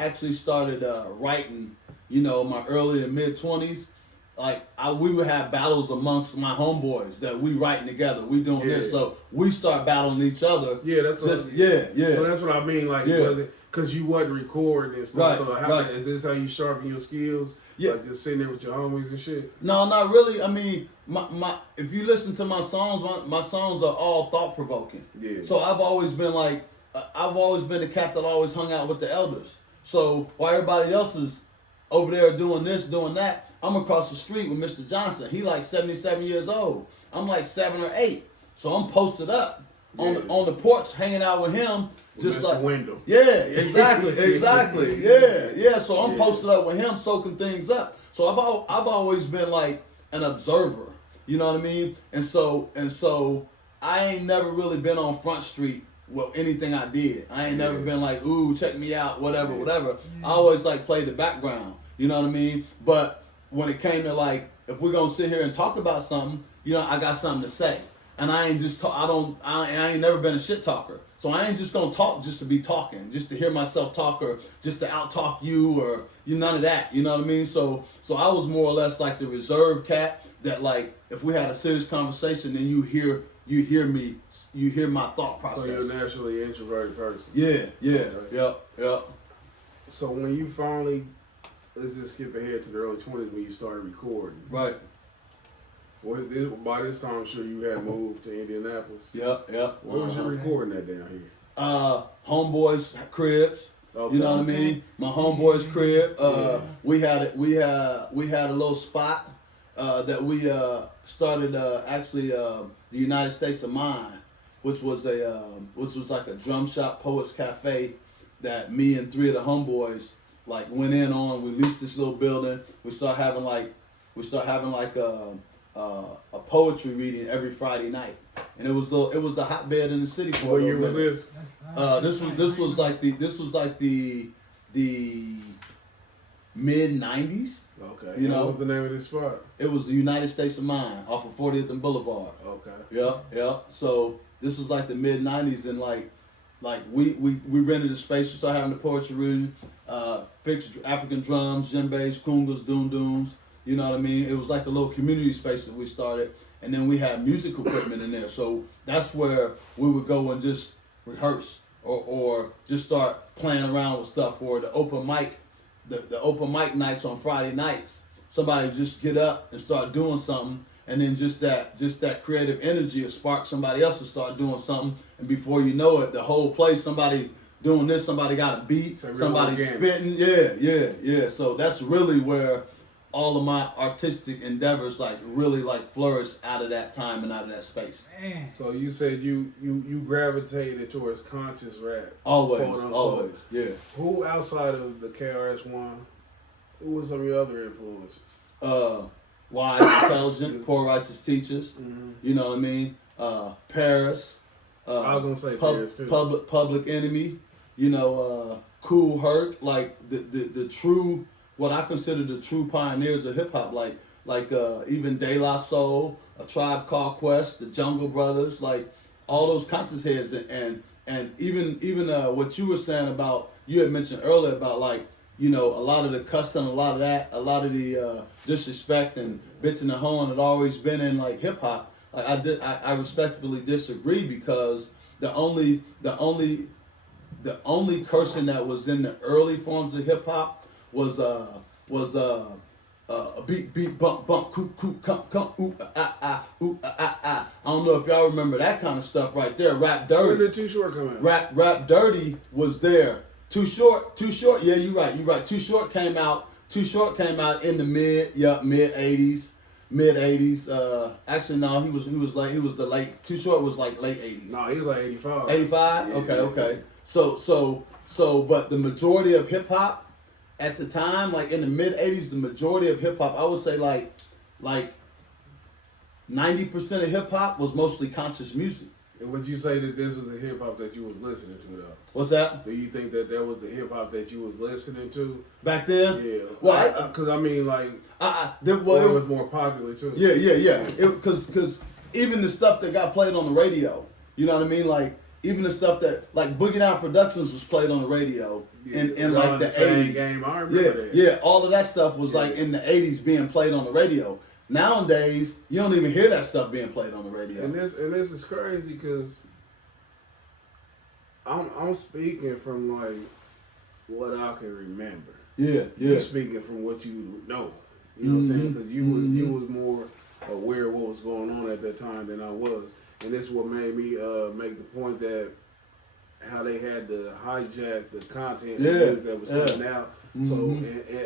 actually started writing, you know, my early and mid 20s, like we would have battles amongst my homeboys that we writing together. We doing this, so we start battling each other. Yeah, that's just, So that's what I mean. Like, because you wasn't recording and stuff. Right, is this how you sharpen your skills? Yeah, like just sitting there with your homies and shit. No, not really. I mean, my if you listen to my songs are all thought provoking. Yeah. So I've always been like, I've always been the cat that always hung out with the elders. So while everybody else is over there doing this, doing that, I'm across the street with Mr. Johnson. He like 77 years old. I'm like 7 or 8. So I'm posted up on the porch, hanging out with him, just like window. Yeah, exactly. Yeah. So I'm posted up with him, soaking things up. So I've always been like an observer. You know what I mean? And so I ain't never really been on Front Street with anything I did. I ain't never been like, ooh, check me out, whatever. I always like played the background. You know what I mean? But when it came to like, if we're gonna sit here and talk about something, you know, I got something to say, and I ain't just I ain't never been a shit talker, so I ain't just gonna talk just to be talking, just to hear myself talk, or just to out talk you, or none of that. You know what I mean? So I was more or less like the reserved cat that like if we had a serious conversation, then you hear me, you hear my thought process. So you're naturally an introverted person. Yeah. So when you finally, let's just skip ahead to the early 20s when you started recording. Right. Well, by this time, I'm sure you had moved to Indianapolis. Yep. Where was you recording that down here? Homeboys' cribs. Okay. You know what I mean? My homeboy's crib. We had a little spot that we started actually the United States of Mind, which was like a drum shop, poets cafe that me and 3 of the homeboys like went in on. We leased this little building. We start having a poetry reading every Friday night, and it was a hotbed in the city. For what year was this? This was like the mid '90s. Okay. You know, what was the name of this spot? It was the United States of Mind off of 40th and Boulevard. Okay. Yep. So this was like the mid '90s, and like we rented a space. We started having the poetry reading, fixed African drums, djembes, kungas, doom-dooms. You know what I mean? It was like a little community space that we started, and then we had music equipment in there. So that's where we would go and just rehearse or just start playing around with stuff. Or the open mic, the open mic nights on Friday nights. Somebody just get up and start doing something, and then just that creative energy will spark somebody else to start doing something, and before you know it, the whole place, somebody doing this, somebody got a beat, somebody spitting, yeah. So that's really where all of my artistic endeavors like really like flourished out of that time and out of that space. Man. So you said you gravitated towards conscious rap. Always, yeah. Who outside of the KRS-One, who was some of your other influences? Wise, intelligent, poor righteous teachers. Mm-hmm. You know what I mean? Paris. I was gonna say Paris too. Public Enemy, you know, Cool Herc, like the true, what I consider the true pioneers of hip hop, like even De La Soul, A Tribe Called Quest, the Jungle Brothers, like all those conscious heads, and even what you were saying about, you had mentioned earlier about, like, you know, a lot of the cussing, a lot of the disrespect and bitching and hoeing had always been in like hip hop. Like I respectfully disagree, because the only cursing that was in the early forms of hip hop was beat bump coop come ooh ooh I don't know if y'all remember that kind of stuff right there. Rap Dirty. When did Too Short come out? Rap Dirty was there. Too Short. Yeah, you're right. Too Short came out in the mid 80s. Mid 80s. Actually, no, he was the late. Too Short was like late 80s. No, he was like 85. 85. Yeah, Okay. So, but the majority of hip hop at the time, like in the mid 80s, the majority of hip hop, I would say like 90% of hip hop was mostly conscious music. And would you say that this was the hip hop that you was listening to, though? What's that? Do you think that was the hip hop that you was listening to Back then? Yeah. Well, because I mean, like, it was more popular too. Yeah. Because even the stuff that got played on the radio, you know what I mean? Like, even the stuff that, like, Boogie Down Productions was played on the radio in like the 80s. Game, I remember that. Yeah, all of that stuff was like in the 80s being played on the radio. Nowadays, you don't even hear that stuff being played on the radio. And this is crazy, because I'm speaking from like what I can remember. Yeah. You're speaking from what you know. You know what I'm saying? Because you was more aware of what was going on at that time than I was. And this is what made me make the point that how they had to hijack the content that was coming out. So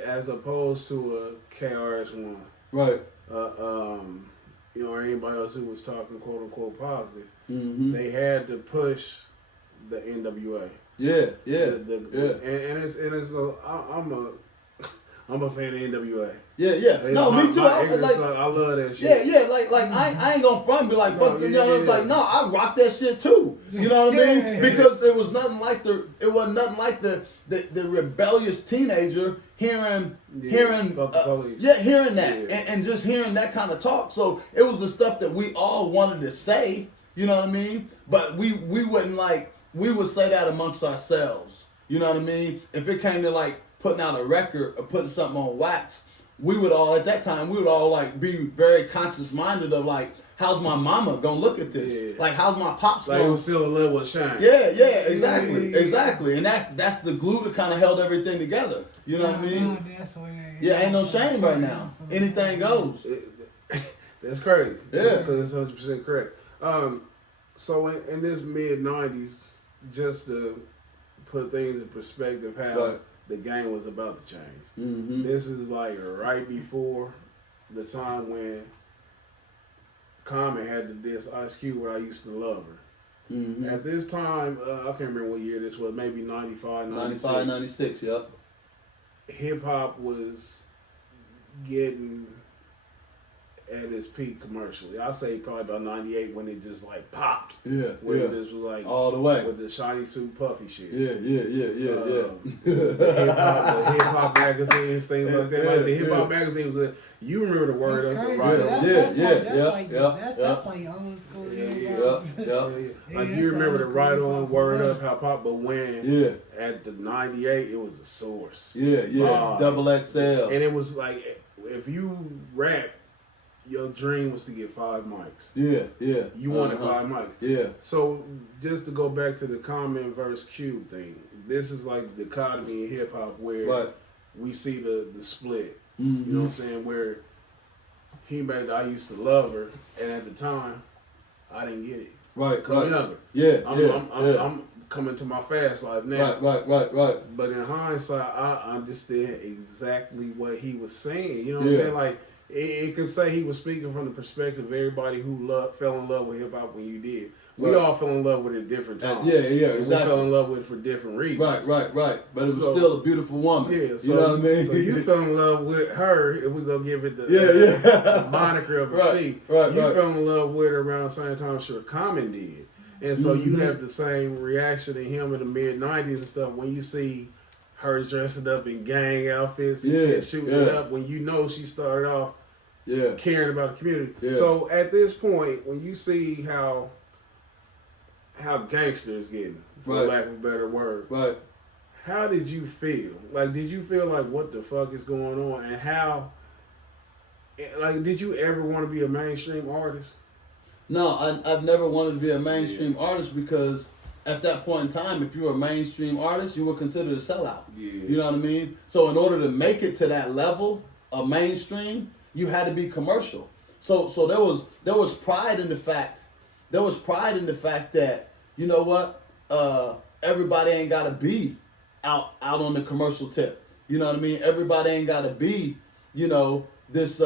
as opposed to a KRS-One, right? You know, or anybody else who was talking quote unquote positive, they had to push the NWA. Yeah. I'm a fan of NWA. Yeah. No, me too. I love that shit. Yeah. Like I ain't gonna front and be like, fuck, you know, like, no, I rock that shit too. You know what I mean? Because it wasn't nothing like the rebellious teenager hearing that and just hearing that kind of talk. So it was the stuff that we all wanted to say. You know what I mean? But we wouldn't, like, we would say that amongst ourselves. You know what I mean? If it came to like putting out a record or putting something on wax, we would all like be very conscious minded of like, how's my mama gonna look at this? Yeah. Like, how's my pops like gonna still a little with shine? Yeah, exactly. And that's the glue that kind of held everything together. You know what I mean? Ain't no shame right now. Anything goes. That's crazy. Yeah, because it's 100% correct. So in this mid '90s, just to put things in perspective, how the game was about to change. This is like right before the time when Common had to diss Ice Cube with I Used to Love Her. At this time, I can't remember what year this was, maybe 95, 96, yep. Hip hop was getting at its peak commercially. I say probably about 98 when it just like popped. Yeah. When it just was like all the way with the shiny suit puffy shit. Yeah. The hip hop magazines, things like that. Like the hip hop magazine was you remember the word of the right? That's like old school. Like you remember the right on word up how pop, but when at the 98 it was a source. Double XL. And it was like if you rap, your dream was to get 5 mics. Yeah. You wanted 5 mics. Yeah. So just to go back to the Common versus Cube thing, this is like the dichotomy in hip hop where we see the split. You know what I'm saying? Where he made I Used to Love Her, and at the time, I didn't get it. Right. Younger. I'm coming to my fast life now. Right. But in hindsight, I understand exactly what he was saying. You know what I'm saying? Like, it could say he was speaking from the perspective of everybody who fell in love with hip hop when you did. We all fell in love with it at different times. Exactly. We fell in love with it for different reasons. Right. But it was still a beautiful woman. Yeah, so, you know what I mean? So you fell in love with her, if we're going to give it the moniker of a she. You fell in love with her around the same time Common did. And so you have the same reaction to him in the mid '90s and stuff when you see her dressing up in gang outfits and shit, shooting it up. When you know she started off caring about the community. Yeah. So at this point, when you see how gangsters getting, for lack of a better word, how did you feel? Like, did you feel like what the fuck is going on, and how? Like, did you ever want to be a mainstream artist? No, I've never wanted to be a mainstream artist because at that point in time, if you were a mainstream artist, you were considered a sellout. Yeah. You know what I mean? So in order to make it to that level of mainstream, you had to be commercial. So there was pride in the fact. There was pride in the fact that, you know what, everybody ain't gotta be out on the commercial tip. You know what I mean? Everybody ain't gotta be, you know, this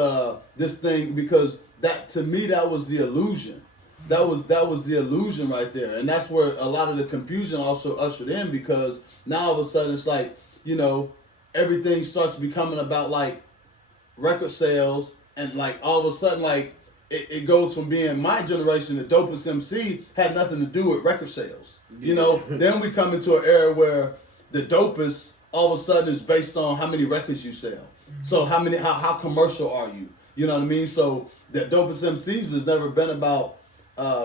thing, because that, to me, that was the illusion. That was the illusion right there. And that's where a lot of the confusion also ushered in, because now all of a sudden it's like, you know, everything starts becoming about like record sales, and like all of a sudden like it goes from being my generation, the dopest MC had nothing to do with record sales. You know, then we come into an era where the dopest all of a sudden is based on how many records you sell. So how commercial are you? You know what I mean? So the dopest MCs has never been about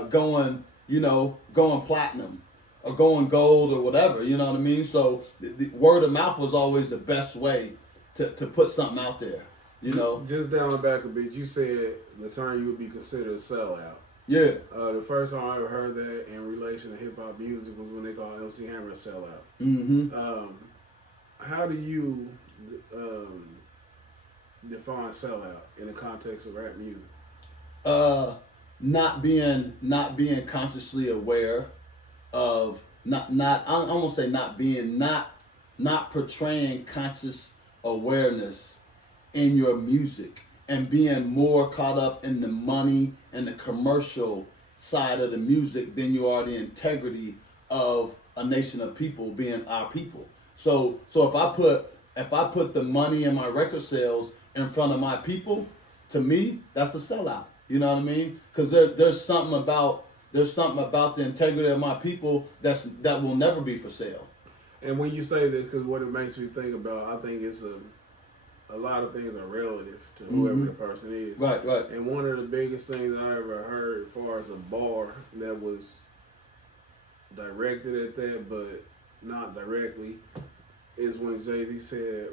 going platinum or going gold or whatever. You know what I mean? So the word of mouth was always the best way to put something out there. You know? Just down the back a bit, you said the term you would be considered a sellout. Yeah. The first time I ever heard that in relation to hip hop music was when they called MC Hammer a sellout. Mm-hmm. How do you define sellout in the context of rap music? Not being consciously aware of not portraying conscious awareness in your music, and being more caught up in the money and the commercial side of the music than you are the integrity of a nation of people being our people. So if I put the money in my record sales in front of my people, to me, that's a sellout. You know what I mean? Because there's something about the integrity of my people that will never be for sale. And when you say this, because what it makes me think about, I think it's a lot of things are relative to whoever the person is. Right. And one of the biggest things I ever heard as far as a bar that was directed at that, but not directly, is when Jay-Z said,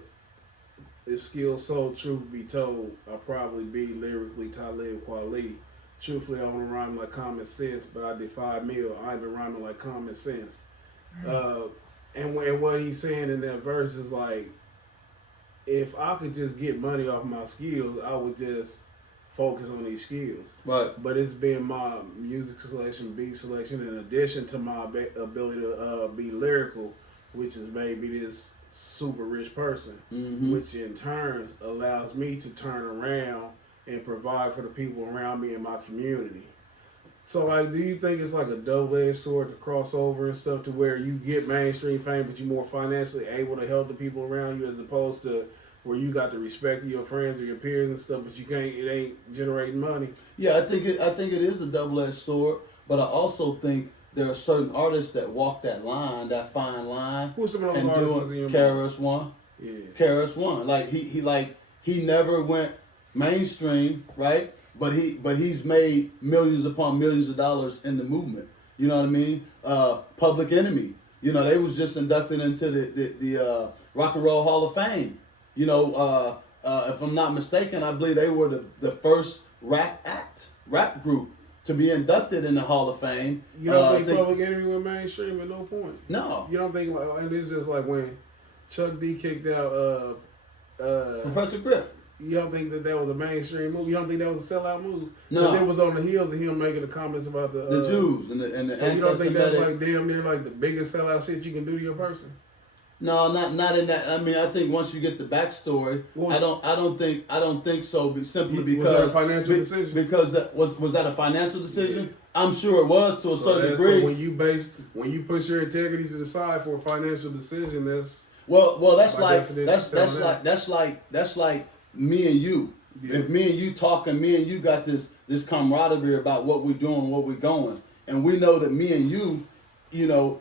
"If skill, soul, truth be told, I'll probably be lyrically Talib Kweli. Truthfully, I want to rhyme like common sense, but I defy Mill. I ain't been rhyming like common sense." And what he's saying in that verse is like, if I could just get money off my skills, I would just focus on these skills. Right. But it's been my music selection, beat selection, in addition to my ability to be lyrical, which has made me this super rich person, which in turn allows me to turn around and provide for the people around me in my community. So, like, do you think it's like a double-edged sword to cross over and stuff, to where you get mainstream fame, but you're more financially able to help the people around you, as opposed to where you got the respect of your friends or your peers and stuff, but it ain't generating money? Yeah, I think it is a double-edged sword, but I also think there are certain artists that walk that line, that fine line. Who's some of those artists in your KRS-One. Yeah. KRS-One. Like he never went mainstream, right? But he's made millions upon millions of dollars in the movement. You know what I mean? Public Enemy. You know, they was just inducted into the Rock and Roll Hall of Fame. You know, if I'm not mistaken, I believe they were the first rap group to be inducted in the Hall of Fame. You don't think Public Enemy went mainstream at no point? No. You don't think, and it's just like when Chuck D kicked out Professor Griff. You don't think that was a mainstream move? You don't think that was a sellout move? No. It was on the heels of him making the comments about the Jews and the so you don't think that's like damn near like the biggest sellout shit you can do to your person? No, not in that. I mean, I think once you get the backstory, I don't think so. Simply because was that a financial decision? Because was that a financial decision? Yeah. I'm sure it was to a certain degree. So when you push your integrity to the side for a financial decision, that's that's like me and you. Yeah. If me and you talking, me and you got this camaraderie about what we're doing, what we're going, and we know that me and you,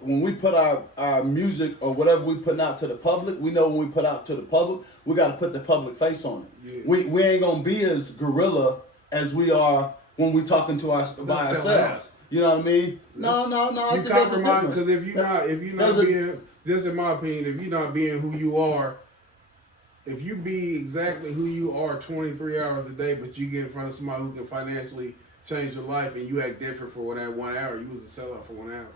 when we put our music or whatever we putting out to the public, we know when we put out to the public, we got to put the public face on it. Yeah. We ain't gonna be as guerrilla as we are when we talking to by ourselves. You know what I mean? No. I You think that's a compromise difference. because if you're not being, just in my opinion, if you're not being who you are, if you be exactly who you are 23 hours a day, but you get in front of somebody who can financially change your life and you act different for that 1 hour, you was a sellout for 1 hour.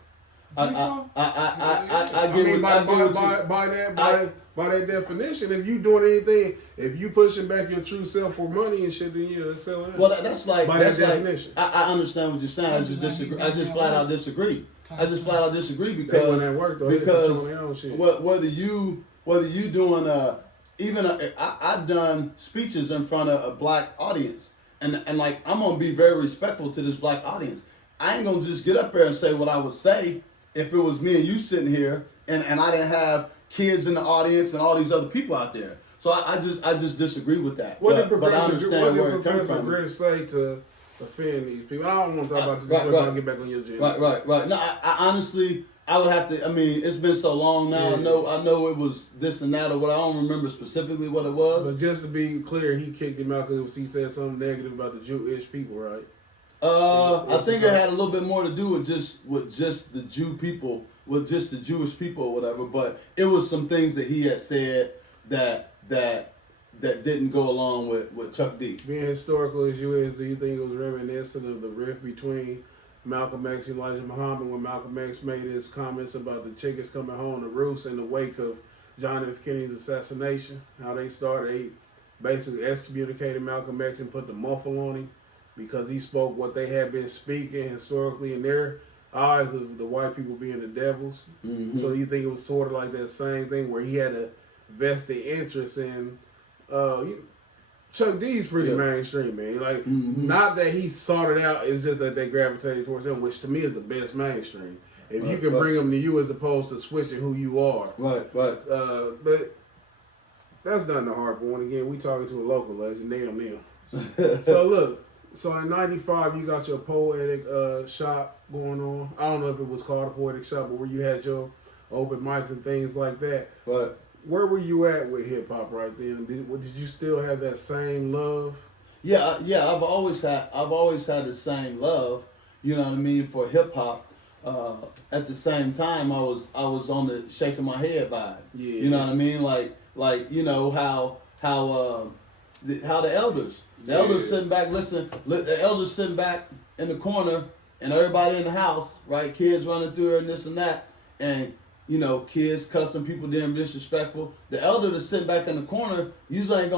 By that definition, if you doing anything, if you pushing back your true self for money and shit, then you're selling. Well, that's like by that's that like. definition. I understand what you're saying. I just disagree. I just flat out disagree. Because whether you doing even I've done speeches in front of a black audience, and like I'm gonna be very respectful to this black audience. I ain't gonna just get up there and say what I would say if it was me and you sitting here and I didn't have kids in the audience and all these other people out there. So I just disagree with that. What did Professor Griff say to offend these people? I don't want to talk about this. I'll get back on your agenda. Right. No, I honestly, I would have to. I mean, it's been so long now. Yeah. I know it was this and that or what. I don't remember specifically what it was. But just to be clear, he kicked him out because he said something negative about the Jewish people, right? I think it had a little bit more to do with just the Jew people, with just the Jewish people or whatever. But it was some things that he had said that didn't go along with Chuck D. Being historical as you is, do you think it was reminiscent of the rift between Malcolm X and Elijah Muhammad when Malcolm X made his comments about the chickens coming home to roost in the wake of John F. Kennedy's assassination? How they basically excommunicated Malcolm X and put the muffle on him because he spoke what they had been speaking historically in their eyes of the white people being the devils. Mm-hmm. So you think it was sort of like that same thing where he had a vested interest in Chuck D's pretty mainstream, man. Like, not that he sought it out, it's just that they gravitated towards him, which to me is the best mainstream. If you can bring them to you as opposed to switching who you are. Right. But that's not the hard point. Again, we talking to a local legend, damn. So look, so in '95 you got your poetic shop going on. I don't know if it was called a poetic shop, but where you had your open mics and things like that. But where were you at with hip hop right then? Did you still have that same love? Yeah. I've always had the same love. You know what I mean, for hip hop. At the same time, I was on the shaking my head vibe. Yeah. You know what I mean, like you know how the elders. The elders sitting back, the elders sitting back in the corner, and everybody in the house, right? Kids running through her and this and that, and you know, kids cussing, people being disrespectful. The elder that's sitting back in the corner usually ain't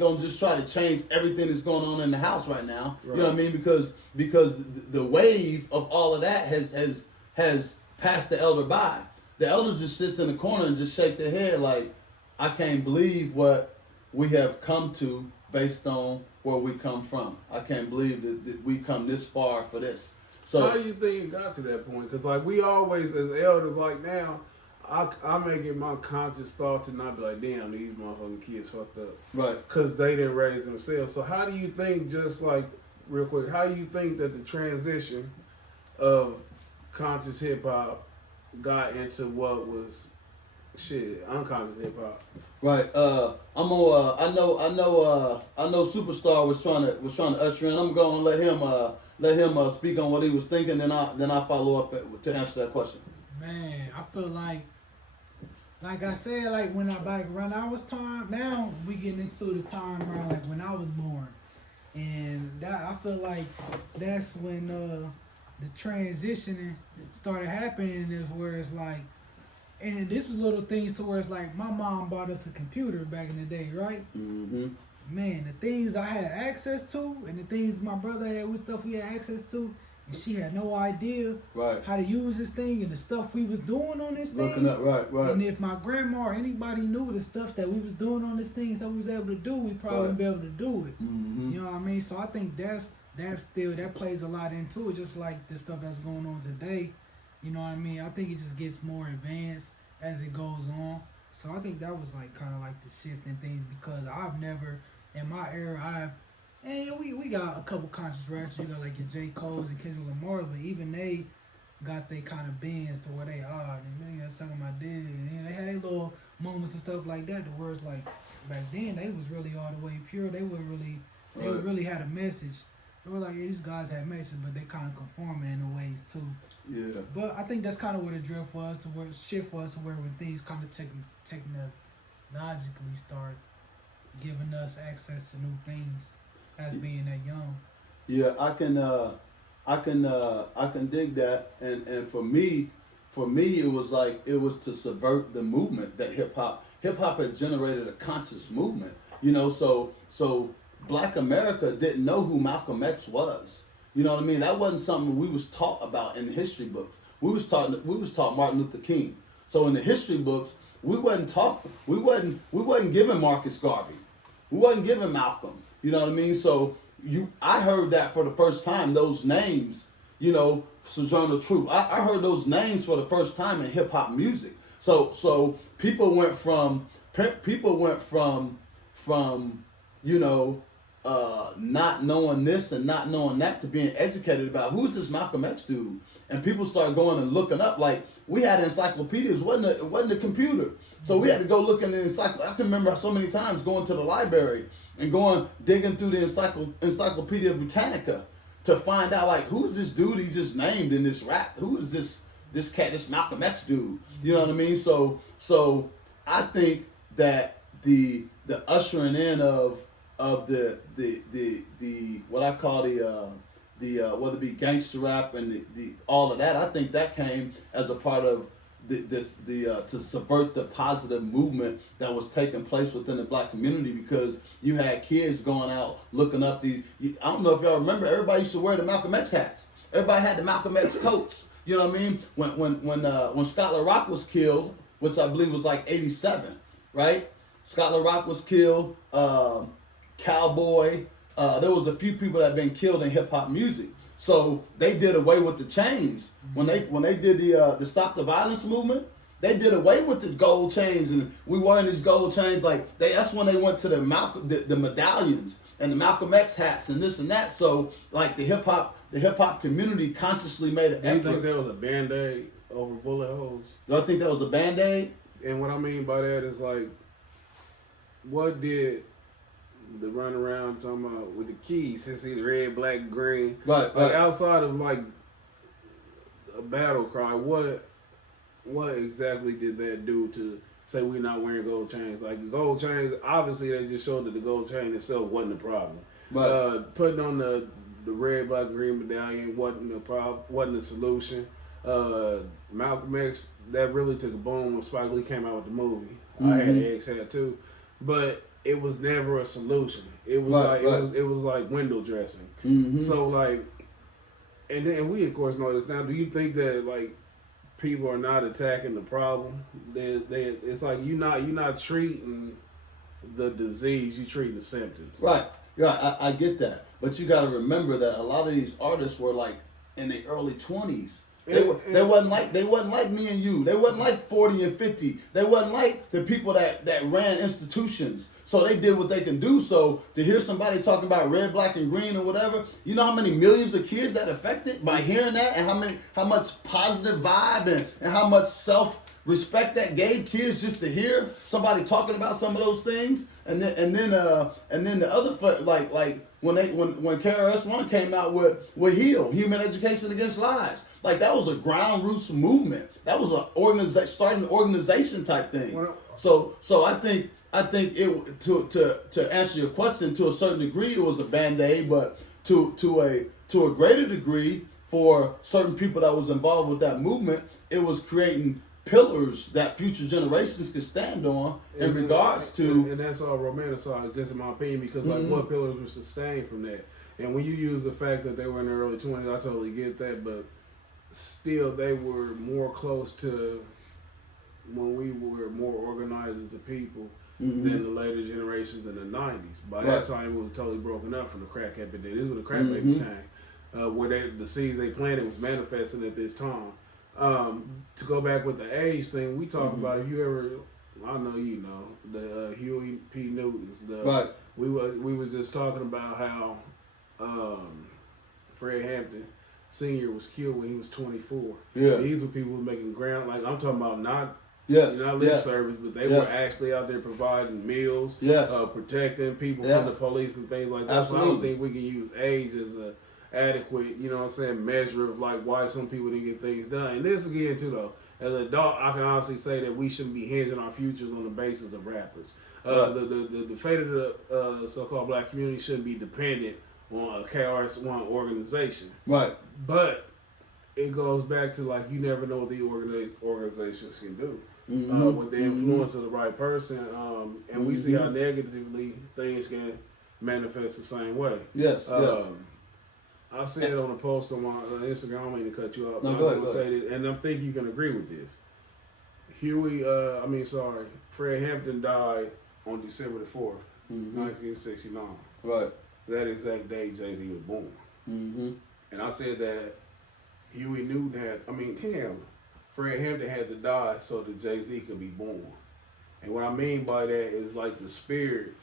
gonna just try to change everything that's going on in the house right now. Right. You know what I mean? Because the wave of all of that has passed the elder by. The elder just sits in the corner and just shake their head like, I can't believe what we have come to based on where we come from. I can't believe that we come this far for this. So how do you think it got to that point? Because like we always, as elders, like now, I make it my conscious thought to not be like, damn, these motherfucking kids fucked up. Right. Because they didn't raise themselves. So how do you think, just like, real quick, how do you think that the transition of conscious hip-hop got into what was, unconscious hip-hop? Right. I know Superstar was trying to usher in. I'm going to let him speak on what he was thinking, then I follow up to answer that question. Man, I feel like I said, like when around our time, now we getting into the time around like when I was born, and that I feel like that's when the transitioning started happening. Is where it's like, and this is little things to where it's like my mom bought us a computer back in the day, right? Mm-hmm. Man, the things I had access to, and the things my brother had with stuff we had access to. And she had no idea how to use this thing and the stuff we was doing on this thing. Right. And if my grandma or anybody knew the stuff that we was doing on this thing, so we was able to do, we probably wouldn't be able to do it. Mm-hmm. You know what I mean? So I think that plays a lot into it, just like the stuff that's going on today. You know what I mean? I think it just gets more advanced as it goes on. So I think that was like kind of like the shift in things, because I've never, in my era, and we got a couple conscious rappers. You got like your J. Cole's and Kendrick Lamar's, but even they got they kind of bends to where they are. And man, sucking my dick. And they had their little moments and stuff like that. The words like back then they was really all the way pure. They would really Right. really had a message. They were like, yeah, these guys had messages, but they kind of conforming in the ways too. Yeah. But I think that's kind of where the drift was to where shift was to where when things kind of technologically start giving us access to new things as being that young. Yeah, I can dig that, and for me, it was like it was to subvert the movement that hip hop had generated a conscious movement, you know. So Black America didn't know who Malcolm X was, you know what I mean. That wasn't something we was taught about in the history books. We was taught Martin Luther King. So in the history books, we wasn't given Marcus Garvey, we wasn't given Malcolm, you know what I mean. So I heard that for the first time, those names, you know, Sojourner Truth. I heard those names for the first time in hip hop music. So people went from you know, not knowing this and not knowing that to being educated about who's this Malcolm X dude, and people started going and looking up. Like we had encyclopedias, it wasn't a computer, so we had to go look in the encyclopedia. I can remember so many times going to the library and going digging through the Encyclopedia Britannica to find out like who's this dude he just named in this rap? Who is this cat, this Malcolm X dude? You know what I mean? So I think that the ushering in of the what I call the whether it be gangster rap and the all of that, I think that came as a part of to subvert the positive movement that was taking place within the Black community, because you had kids going out looking up these. I don't know if y'all remember, everybody used to wear the Malcolm X hats. Everybody had the Malcolm X coats. You know what I mean? When Scott LaRock was killed, which I believe was like '87, right? Scott LaRock was killed. Cowboy. There was a few people that had been killed in hip hop music. So they did away with the chains when they did the Stop the Violence movement. They did away with the gold chains, and we wearing these gold chains. Like that's when they went to the medallions and the Malcolm X hats and this and that. So like the hip hop community consciously made an effort. Do you think that was a Band-Aid over bullet holes? Do I think that was a Band-Aid? And what I mean by that is like, what did the run around talking about with the keys, since he red, black, green, Right. like outside of like a battle cry, what exactly did that do to say we not wearing gold chains? Like the gold chains, obviously they just showed that the gold chain itself wasn't the problem. Right. Putting on the red, black, green medallion wasn't the problem, wasn't the solution. Malcolm X, that really took a boom when Spike Lee came out with the movie. I had an X hat too, but it was never a solution. It was it was like window dressing. Mm-hmm. So like, and then we of course know this now. Do you think that like people are not attacking the problem? It's like you're not treating the disease, you treating the symptoms. Right. Yeah, I get that, but you got to remember that a lot of these artists were like in the early 20s. They wasn't like me and you. They wasn't like 40 and 50. They wasn't like the people that ran institutions. So they did what they can do. So to hear somebody talking about red, black, and green or whatever, you know how many millions of kids that affected by hearing that, and how much positive vibe and how much self-respect that gave kids just to hear somebody talking about some of those things. And then the other like when KRS-One came out with HEAL, Human Education Against Lies. Like that was a ground roots movement. That was a starting organization type thing. So I think it to answer your question, to a certain degree it was a Band-Aid, but to a greater degree for certain people that was involved with that movement, it was creating pillars that future generations could stand on in regards to. And that's all romanticized, just in my opinion, because like what pillars were sustained from that? And when you use the fact that they were in their early 20s, I totally get that, but still they were more close to when we were more organized as a people than the later generations in the 90s. By that time, it was totally broken up from the crack epidemic. This is when the crack babies came, where the seeds they planted was manifesting at this time. To go back with the age thing, we talk about, if you ever, I know you know, the Huey P. Newtons. We was just talking about how Fred Hampton Sr. was killed when he was 24. Yeah. These were people who were making ground, like I'm talking about not Yes. not lip Yes. service, but they Yes. were actually out there providing meals, Yes. protecting people Yes. from the police and things like that. Absolutely. So I don't think we can use age as a adequate, you know what I'm saying, measure of like why some people didn't get things done. And this again too though, as an adult, I can honestly say that we shouldn't be hinging our futures on the basis of rappers. Right. The fate of the so-called black community shouldn't be dependent on a KRS-One organization. Right. But it goes back to like you never know what the organizations can do Mhm. with the influence of the right person, and we see how negatively things can manifest the same way. Yes. Yes. I said on a post on my Instagram. I don't mean to cut you off. No, but go I'm ahead, gonna say that, and I think you can agree with this. Fred Hampton died on December the 4th, 1969. Right. That exact day Jay-Z was born. Mm-hmm. And I said that Huey knew that, Fred Hampton had to die so that Jay-Z could be born. And what I mean by that is like the spirit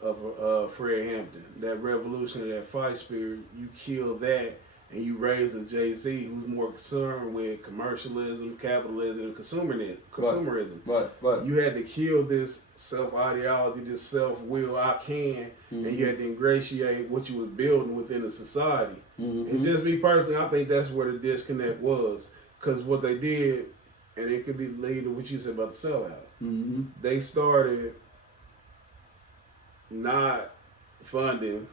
of Fred Hampton, that revolution, that fight spirit, you kill that and you raise a Jay-Z who's more concerned with commercialism, capitalism, and consumerism. Right. You had to kill this self-ideology, this self-will, I can, and you had to ingratiate what you was building within the society. And just me personally, I think that's where the disconnect was. Because what they did, and it could be lead to what you said about the sellout, they started not funding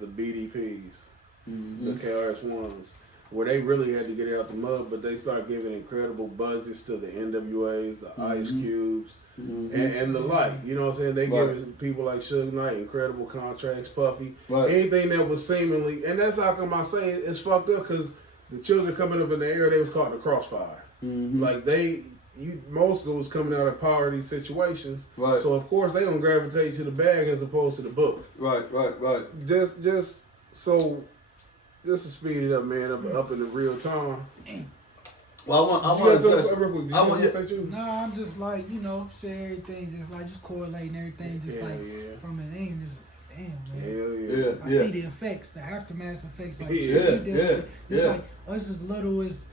the BDPs, the KRS-Ones, where they really had to get out the mud, but they started giving incredible budgets to the NWAs, the Ice Cubes, and the like. You know what I'm saying? They giving people like Suge Knight incredible contracts, Puffy, anything that was seemingly, and that's how come I say it's fucked up, because the children coming up in the era, they was caught in the crossfire. Like most of it was coming out of poverty situations. Right. So of course they gonna gravitate to the bag as opposed to the book. Right. Just to speed it up, man, up in the real time. Well, I want to say you? No, I'm just like, share everything, just correlating everything, from an aim, just damn, man. I see the effects, the aftermath effects, like it's like us as little as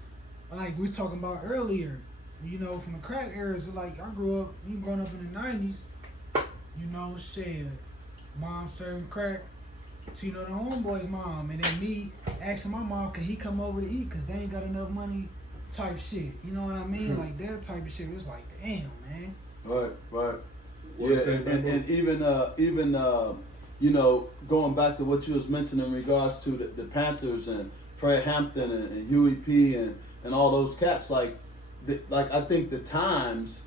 like we were talking about earlier, from the crack era. So like I grew up, growing up in the '90s, mom serving crack to the homeboy's mom, and then me asking my mom could he come over to eat because they ain't got enough money, type shit. You know what I mean? Like that type of shit. It was like, damn, man. Right. And even going back to what you was mentioning in regards to the Panthers and Fred Hampton and Huey P and all those cats, like I think the times,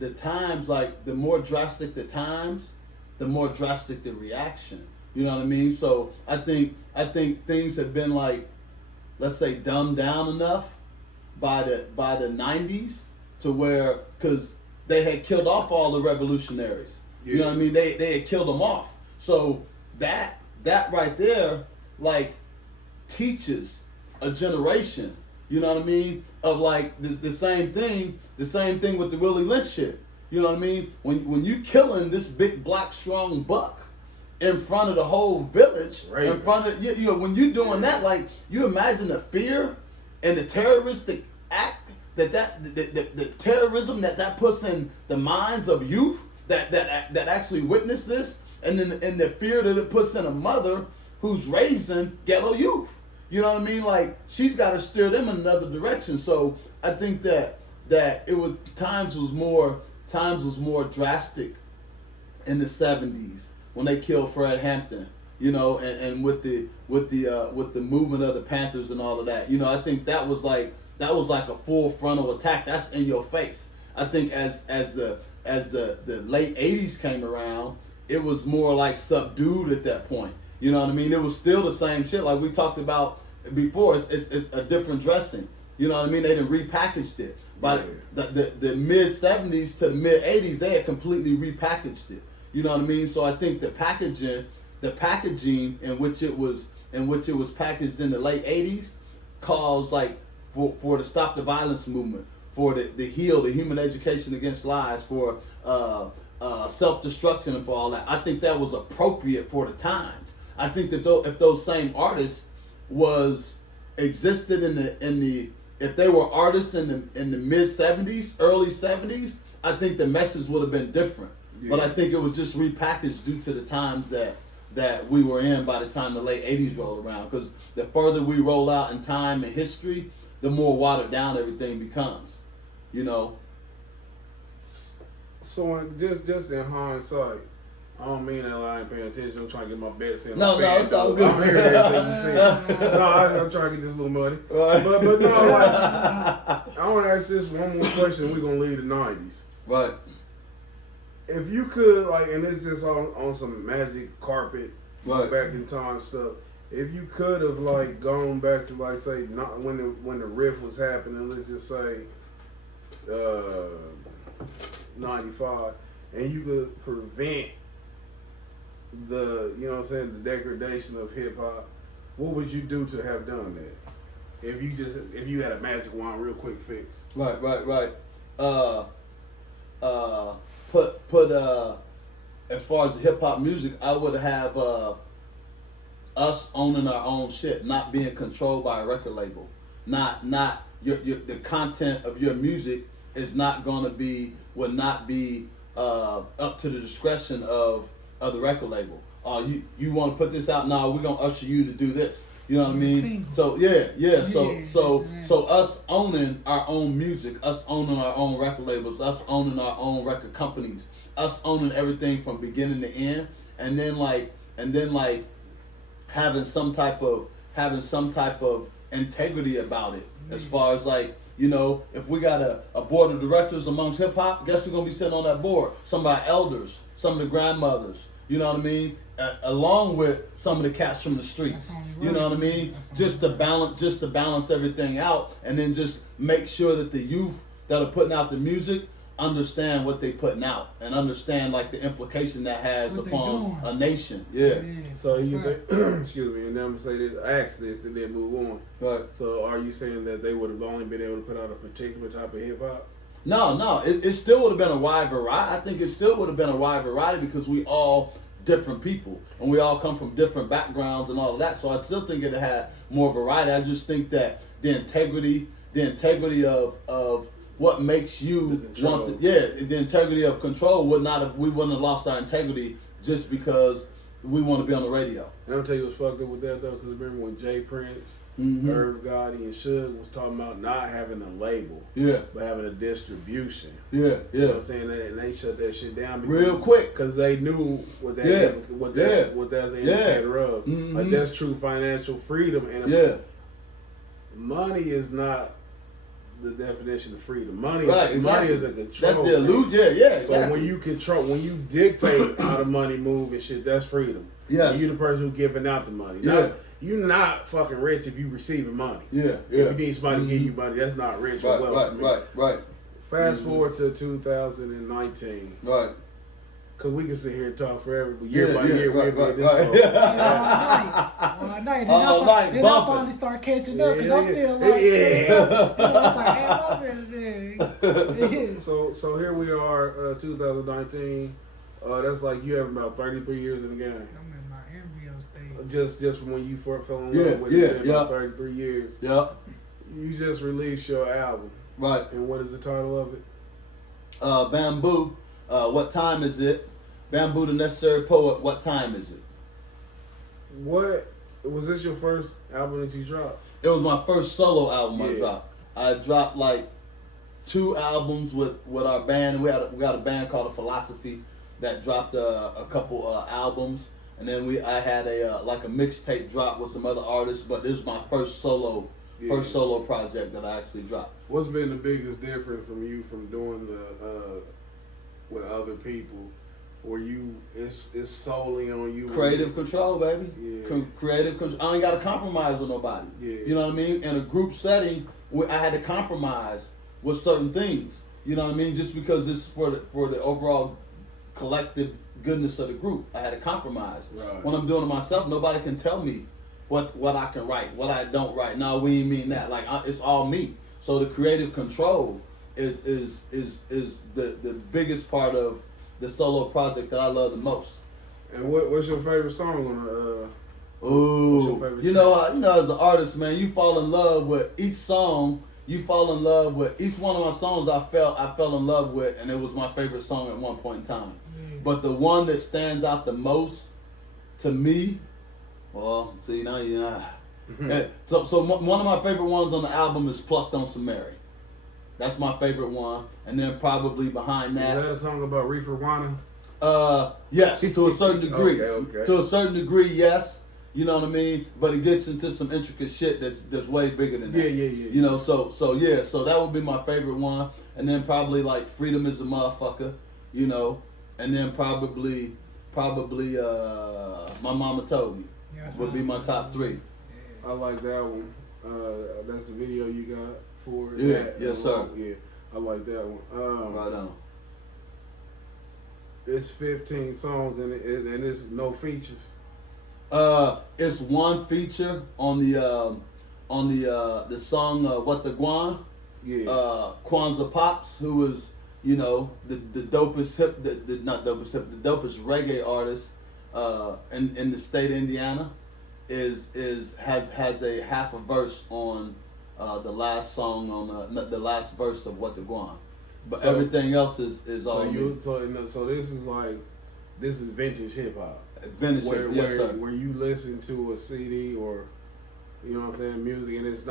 like the more drastic the times, the more drastic the reaction. You know what I mean? So I think things have been like, let's say, dumbed down enough by the 90s to where, because they had killed off all the revolutionaries. You know what I mean? They had killed them off. So that right there, like, teaches a generation, you know what I mean, of like the same thing with the Willie Lynch shit. You know what I mean? When you killing this big black strong buck in front of the whole village, in front of when you doing that, like, you imagine the fear and the terroristic act the terrorism that puts in the minds of youth that actually witness this, and then the fear that it puts in a mother who's raising ghetto youth. You know what I mean? Like, she's got to steer them in another direction. So I think that it was times was more drastic in the 70s when they killed Fred Hampton. And with the movement of the Panthers and all of that. I think that was like a full frontal attack. That's in your face. I think as the late 80s came around, it was more like subdued at that point. You know what I mean? It was still the same shit like we talked about before. It's a different dressing. You know what I mean? They done repackaged it. By the mid 70s to the mid 80s, they had completely repackaged it. You know what I mean? So I think the packaging in which it was packaged in the late 80s caused, like, for the Stop the Violence movement, for the HEAL, the Human Education Against Lies, for self-destruction and for all that. I think that was appropriate for the times. I think that if those same artists was existed in the if they were artists in the mid 70s, early 70s, I think the message would have been different. Yeah. But I think it was just repackaged due to the times that we were in by the time the late 80s rolled around. Because the further we roll out in time and history, the more watered down everything becomes. You know. So just in hindsight, I don't mean that I ain't paying attention. I'm trying to get my bets in. No, it's all good. I'm hearing everything you say. No, I'm trying to get this little money. But no, like, I want to ask this one more question. We're gonna leave the '90s. Right. If you could, like, and this is on some magic carpet, Right. back in time stuff. If you could have like gone back to like say not when the riff was happening, let's just say 95, and you could prevent the, you know what I'm saying, the degradation of hip hop, what would you do to have done that? If you had a magic wand, real quick fix. Right. Put as far as hip hop music, I would have us owning our own shit, not being controlled by a record label. Not your the content of your music is not gonna be would not be up to the discretion of the record label. You want to put this out now? We're gonna usher you to do this. You know what I mean? So yeah. So us owning our own music, us owning our own record labels, us owning our own record companies, us owning everything from beginning to end, and then like having some type of integrity about it. As far as like, you know, if we got a board of directors amongst hip hop, guess who's gonna be sitting on that board? Some of our elders, some of the grandmothers. You know what I mean? Along with some of the cats from the streets. You know what I mean? Just to balance everything out, and then just make sure that the youth that are putting out the music understand what they putting out and understand like the implication that has What they upon doing. a nation. Yeah. So you excuse me, and then I'm gonna say this, ask this, and then move on. Right. So are you saying that they would have only been able to put out a particular type of hip hop? No, it still would have been a wide variety. I think it still would have been a wide variety because we all different people and we all come from different backgrounds and all of that. So I still think it had more variety. I just think that the integrity of what makes you want to, the integrity of control we wouldn't have lost our integrity just because we want to be on the radio. And I'll tell you what's fucked up with that though, because remember when Jay Prince, Irv Gotti, and Suge was talking about not having a label, but having a distribution. You know what I'm saying? And they shut that shit down real quick because they knew what that's an indicator of. Like that's true financial freedom, and money is not the definition of freedom. Money is a control. That's the illusion. Exactly. But when you dictate how the money move and shit, that's freedom. Yes. And you the person who's giving out the money. You're not fucking rich if you receiving money. If you need somebody to give you money, that's not rich or wealth. Right. Fast forward to 2019. Right. Because we can sit here and talk forever, but year by year, we'll be at this point. All night. Then I'll finally start catching up because I'm still like, So here we are, 2019. That's like you have about 33 years in the game. I'm in my embryo stage. Just from when you fell in love with it, about 33 years. Yep. You just released your album. Right. And what is the title of it? BAMBU. What time is it? BAMBU, the Necessary Poet. What time is it? What was this your first album that you dropped? It was my first solo album I dropped. I dropped like 2 albums with our band. We got a band called The Philosophy that dropped a couple albums, and then I had a mixtape drop with some other artists. But this was my first solo project that I actually dropped. What's been the biggest difference from you from doing the with other people, where it's solely on you? Creative control, baby. Creative control. I ain't got to compromise with nobody. You know what I mean? In a group setting, I had to compromise with certain things. You know what I mean? Just because it's for the overall collective goodness of the group, I had to compromise. Right. When I'm doing it myself, nobody can tell me what I can write, what I don't write. No, we ain't mean that. Like it's all me. So the creative control is the biggest part of the solo project that I love the most. And what's your favorite song on Ooh, favorite You know, as an artist, man, you fall in love with each song. You fall in love with each one of my songs. I fell in love with, and it was my favorite song at one point in time. But the one that stands out the most to me, well, see now you know. So one of my favorite ones on the album is "Plucked on Some Mary." That's my favorite one, and then probably behind that. Is that a song about Reefer Wana? Yes, to a certain degree. Okay. To a certain degree, yes. You know what I mean? But it gets into some intricate shit that's way bigger than that. Yeah. You know, so that would be my favorite one. And then probably like Freedom is a Motherfucker, you know. And then probably My Mama Told Me would be my top 3. I like that one. That's the video you got for Yeah, that. yes sir. Yeah, I like that one. Right on. It's 15 songs and it's no features. It's one feature on the song What the Guan. Yeah. Kwanzaa Pops, who is, you know, the dopest the dopest reggae artist in the state of Indiana, has a half a verse on the last song on the last verse of What the Guan. But So- everything else is all me. So this is vintage hip hop. Vintage, yes sir. Where you listen to a CD or, you know what I'm saying, music, and it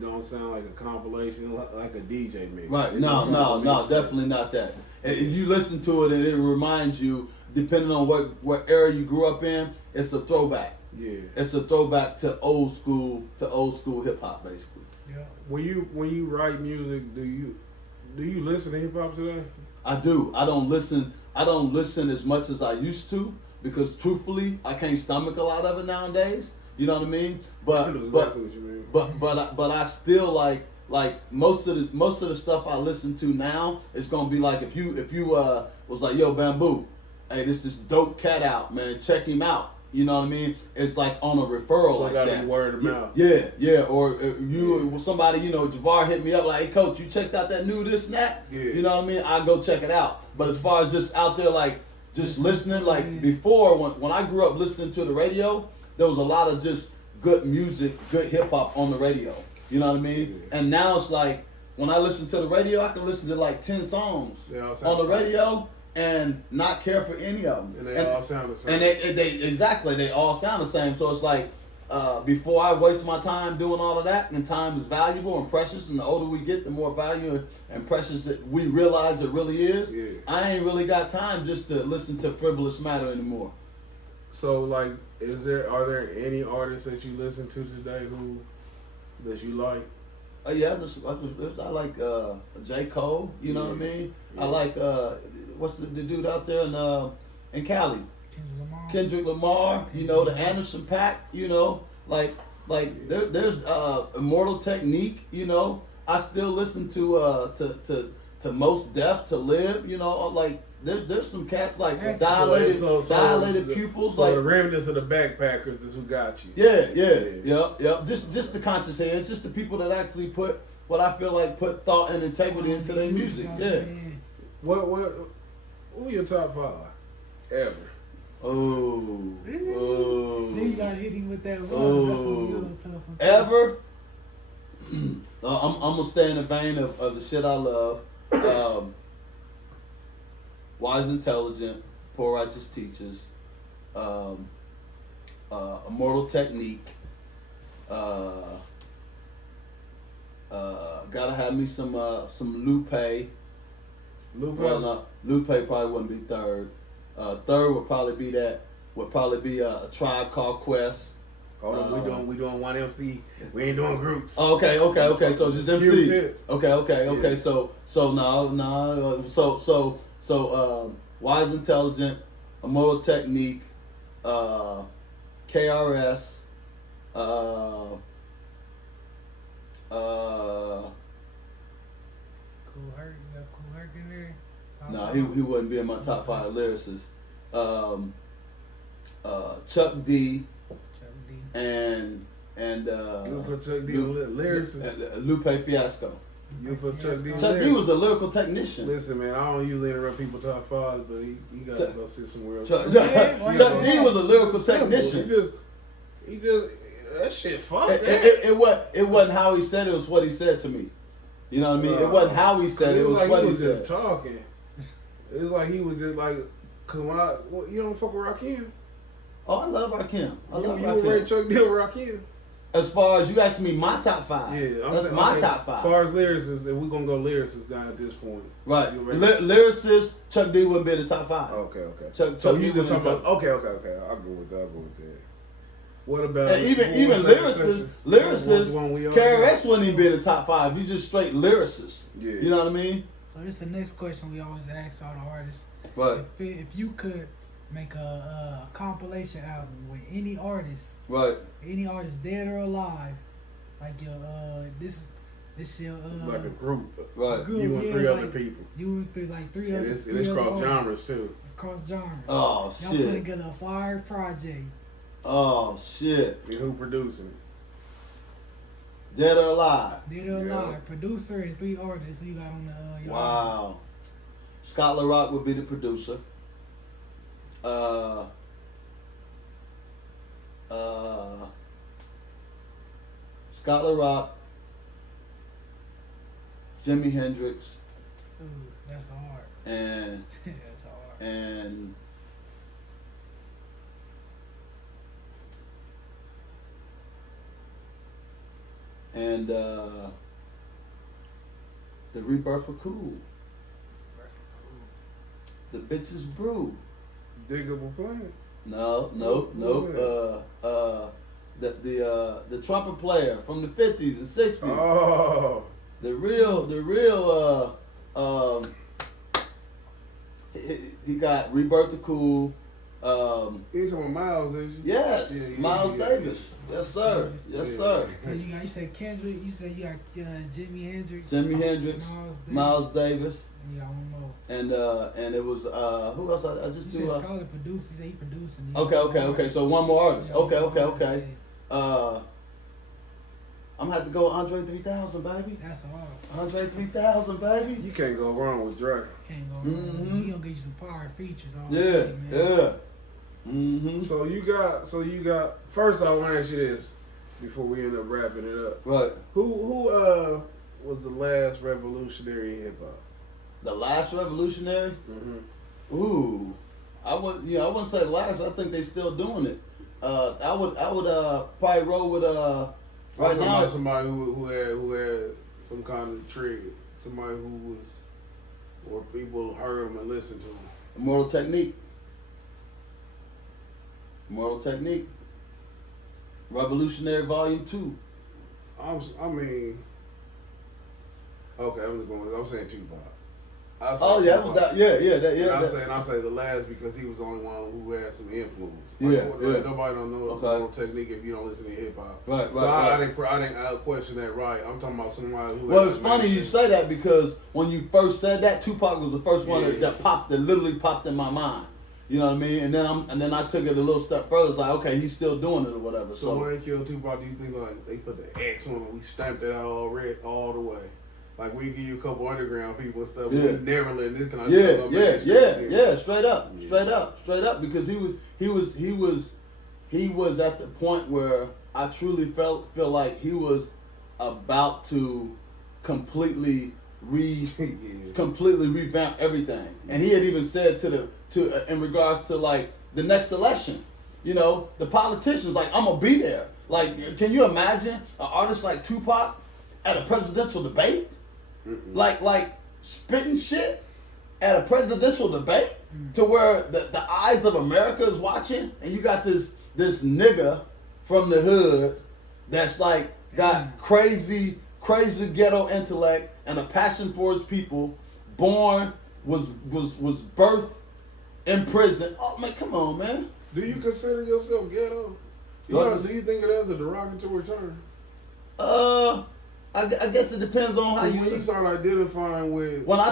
don't sound like a compilation, like a DJ mix. Right? It just sounds like a No, mixtape. definitely not that. And you listen to it, and it reminds you, depending on what era you grew up in, it's a throwback. Yeah. It's a throwback to old school hip hop, basically. Yeah. When you write music, do you listen to hip hop today? I do. I don't listen as much as I used to, because truthfully, I can't stomach a lot of it nowadays. You know what I mean? I know exactly what you mean. But I still like most of the stuff I listen to now is gonna be like if you was like, yo, BAMBU, hey, this dope cat out, man, check him out. You know what I mean? It's like on a referral, So like gotta that. be word of mouth. Yeah. Or somebody, you know, Javar hit me up like, hey, coach, you checked out that new this and that? Yeah. You know what I mean? I go check it out. But as far as just out there, like just listening, like before when I grew up listening to the radio, there was a lot of just good music, good hip hop on the radio. You know what I mean? Yeah. And now it's like when I listen to the radio, I can listen to like 10 songs They all sound on the the same. radio and not care for any of them. And they all sound the same. And they all sound the same. So it's like before I waste my time doing all of that, and time is valuable and precious, and the older we get, the more value and precious that we realize it really is. Yeah. I ain't really got time just to listen to frivolous matter anymore. So like, are there any artists that you listen to today that you like? Yeah, I like J. Cole. You know what I mean? Yeah. I like what's the dude out there in Cali? Kendrick Lamar. Kendrick Lamar. You know, the Anderson Paak. You know, like there's Immortal Technique. You know, I still listen to Most Def, To Live. You know, like there's some cats like dilated pupils. So like the remnants of the backpackers is who got you. Yeah. Just the conscious heads, just the people that actually put what I feel like put thought and integrity into their music. Yeah. Who your top 5 ever? Oh. Then you gotta hit him with that one. Oh. That's gonna be a little tough. Ever? I'm gonna stay in the vein of the shit I love. Wise, Intelligent, Poor Righteous Teachers, Immortal Technique. Gotta have me some Lupe. Lupe? Well, no, Lupe probably wouldn't be third. Third would probably be a Tribe Called Quest. Hold on, we doing one MC. We ain't doing groups. Oh, okay. So just MC. Q-tip. Okay. Yeah. So no. So Wise, Intelligent, Immortal Technique, KRS, Cool Herc, you got Cool Herc in there. no, he wouldn't be in my top 5 lyricists. Chuck D Chuck D. and You put Chuck D on lyricist. Lupe Fiasco. You put Chuck D on Chuck D was a lyrical technician. Listen, man, I don't usually interrupt people top 5s, but he got to go sit somewhere else. Chuck D was a lyrical technician. He that shit. Fuck It, that. it wasn't how he said it. It was what he said to me. You know what I mean? It wasn't how he said it. It was like what he he was said. just talking. It's like he was just like, cause when you don't fuck with Rakim. Oh, I love Rakim. I love You and Ray Rakim. Chuck deal with Rakim. As far as you ask me, my top five. Yeah, That's saying, my okay, top five. As far as lyricists, if we're gonna go lyricists down at this point. Right. You ready? Lyricist, Chuck D wouldn't be in the top five. Okay. Chuck So D you just wouldn't talking in about the top. okay. I'll go with that. What about And even lyricists, Carrie X wouldn't even be in the top five. He's just straight lyricist. Yeah. You know what I mean? So this is the next question we always ask all the artists. Right. If you could make a compilation album with any artist, Right. dead or alive, like your this your like a group. Right. group, You and yeah, three like, other people. You and three And other. it's three other cross genres artists. too. Cross genres. Oh Y'all put shit. together a fire project. Oh shit. And who producing it? Dead or alive? Dead or Yeah. alive, producer and three artists you got on the. Your Wow. Scott LaRock would be the producer. Scott LaRock, Jimi Hendrix, Ooh, that's hard. and That's hard. and the Rebirth of Cool, the Bitches Brew. Diggable plans. No. The trumpet player from the 50s and 60s. Oh. The real he got Rebirth of Cool. You talking about Miles, is you? Yes, Yeah, Miles yeah. Davis. Yes, sir. Yes, Yeah. sir. So you said Kendrick. You said you got Jimi Hendrix. Jimi Hendrix, Miles Davis, Yeah, I don't know. and it was who else? I just You do. said Scarlett produced. You said he produced. And Okay. So one more artist. Yeah, Okay. I'm gonna have to go with Andre 3000, baby. That's hard. Andre 3000, baby. You can't go wrong with Dre. Can't go wrong. Mhm. He gonna get you some fire features. All Yeah, day, man. yeah. Mm-hmm. So you got. First, I want to ask you this before we end up wrapping it up. Right. Who was the last revolutionary in hip hop? The last revolutionary? Mm-hmm. Ooh, I wouldn't say the last. I think they still doing it. I would probably roll with right now. About somebody who had some kind of trade, somebody who was, or people heard him and listened to him. Moral Technique. Revolutionary Volume 2. I mean, okay, I'm saying Tupac. Oh yeah, I say the last because he was the only one who had some influence. Yeah. Nobody don't know Okay. Moral Technique if you don't listen to hip hop. Right. So I didn't question that. Right, I'm talking about somebody who. Well, had it's some funny you mainstream- say that because when you first said that, Tupac was the first one Yeah. that literally popped in my mind. You know what I mean? And then I took it a little step further. It's like, okay, he's still doing it or whatever. So when they killed Tupac, do you think like they put the X on it? We stamped it out all the way. Like we give you a couple underground people and stuff. But Yeah. we never let this kind of stuff up Yeah, straight up, Yeah. straight up, because he was at the point where I truly feel like he was about to completely revamp everything, and he had even said in regards to like the next election, you know, the politicians like I'm gonna be there. Like, can you imagine an artist like Tupac at a presidential debate? Like spitting shit at a presidential debate to where the eyes of America is watching, and you got this nigga from the hood that's like got crazy ghetto intellect and a passion for his people, was birthed in prison. Oh man, come on, man. Do you consider yourself ghetto? Do you think it as a derogatory term? I guess it depends on how When you start identifying with, When I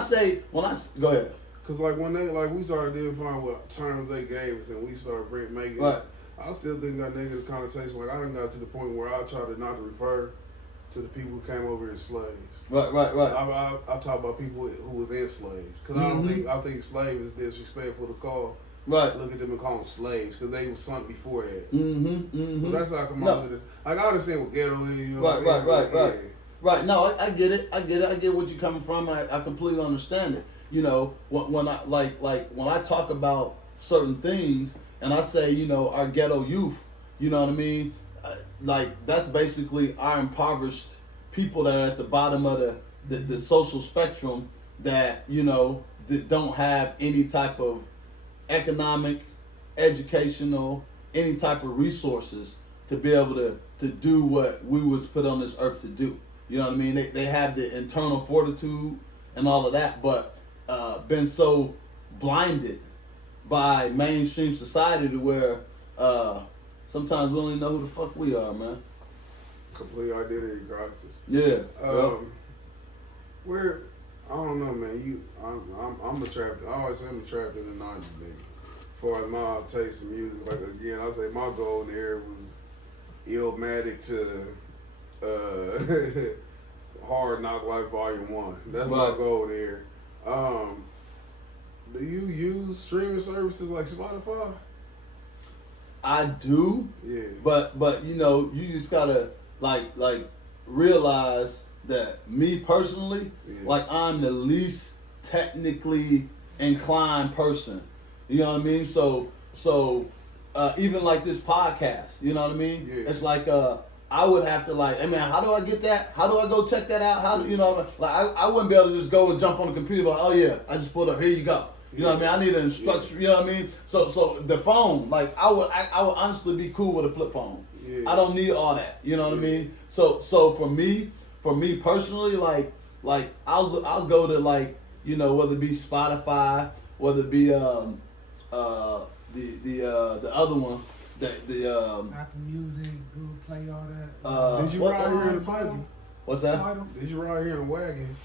go ahead. cause like when we started identifying what terms they gave us and we started making, Right. I still think that negative connotation. Like I done got to the point where I try to not to refer to the people who came over as slaves. Right. I talk about people who was enslaved, cause Mm-hmm. I think slave is disrespectful to call Right. look at them and call them slaves because they was sunk before that. Mm-hmm. So that's how I come No. out with it. Like I understand what ghetto is, you know. Right, what I'm right, saying? right. Right. No, I get it. I get what you're coming from. I completely understand it. You know, when I like when I talk about certain things and I say, you know, our ghetto youth, you know what I mean? Like that's basically our impoverished people that are at the bottom of the social spectrum that, you know, that don't have any type of economic, educational, any type of resources to be able to do what we was put on this earth to do. You know what I mean? They have the internal fortitude and all of that, but been so blinded by mainstream society to where sometimes we don't even know who the fuck we are, man. Complete identity crisis. Yeah. Where I don't know, man. I'm a trap. I always say I'm a trap in the '90s, baby. For my taste in music, like again, I say my golden era was Illmatic to Hard Knock Life Volume 1. That's my Right. golden era. Do you use streaming services like Spotify? I do, Yeah. but you know, you just gotta like realize that me personally, Yeah. like I'm the least technically inclined person. You know what I mean? So even like this podcast, you know what I mean? Yeah. It's like I would have to like, hey man, how do I get that? How do I go check that out? How do you know? Like I wouldn't be able to just go and jump on the computer. Like, oh yeah, I just pulled up. Here you go. You know what I mean? I need an instruction. You know what I mean? So the phone, like I would honestly be cool with a flip phone. Yeah. I don't need all that. You know what I mean? So for me personally, like I'll go to like, you know, whether it be Spotify, whether it be the other one, the Apple Music, Google Play, all that. Did you what- ride here in a Tidal? buggy? what's that? Tidal? Did you ride here in a wagon?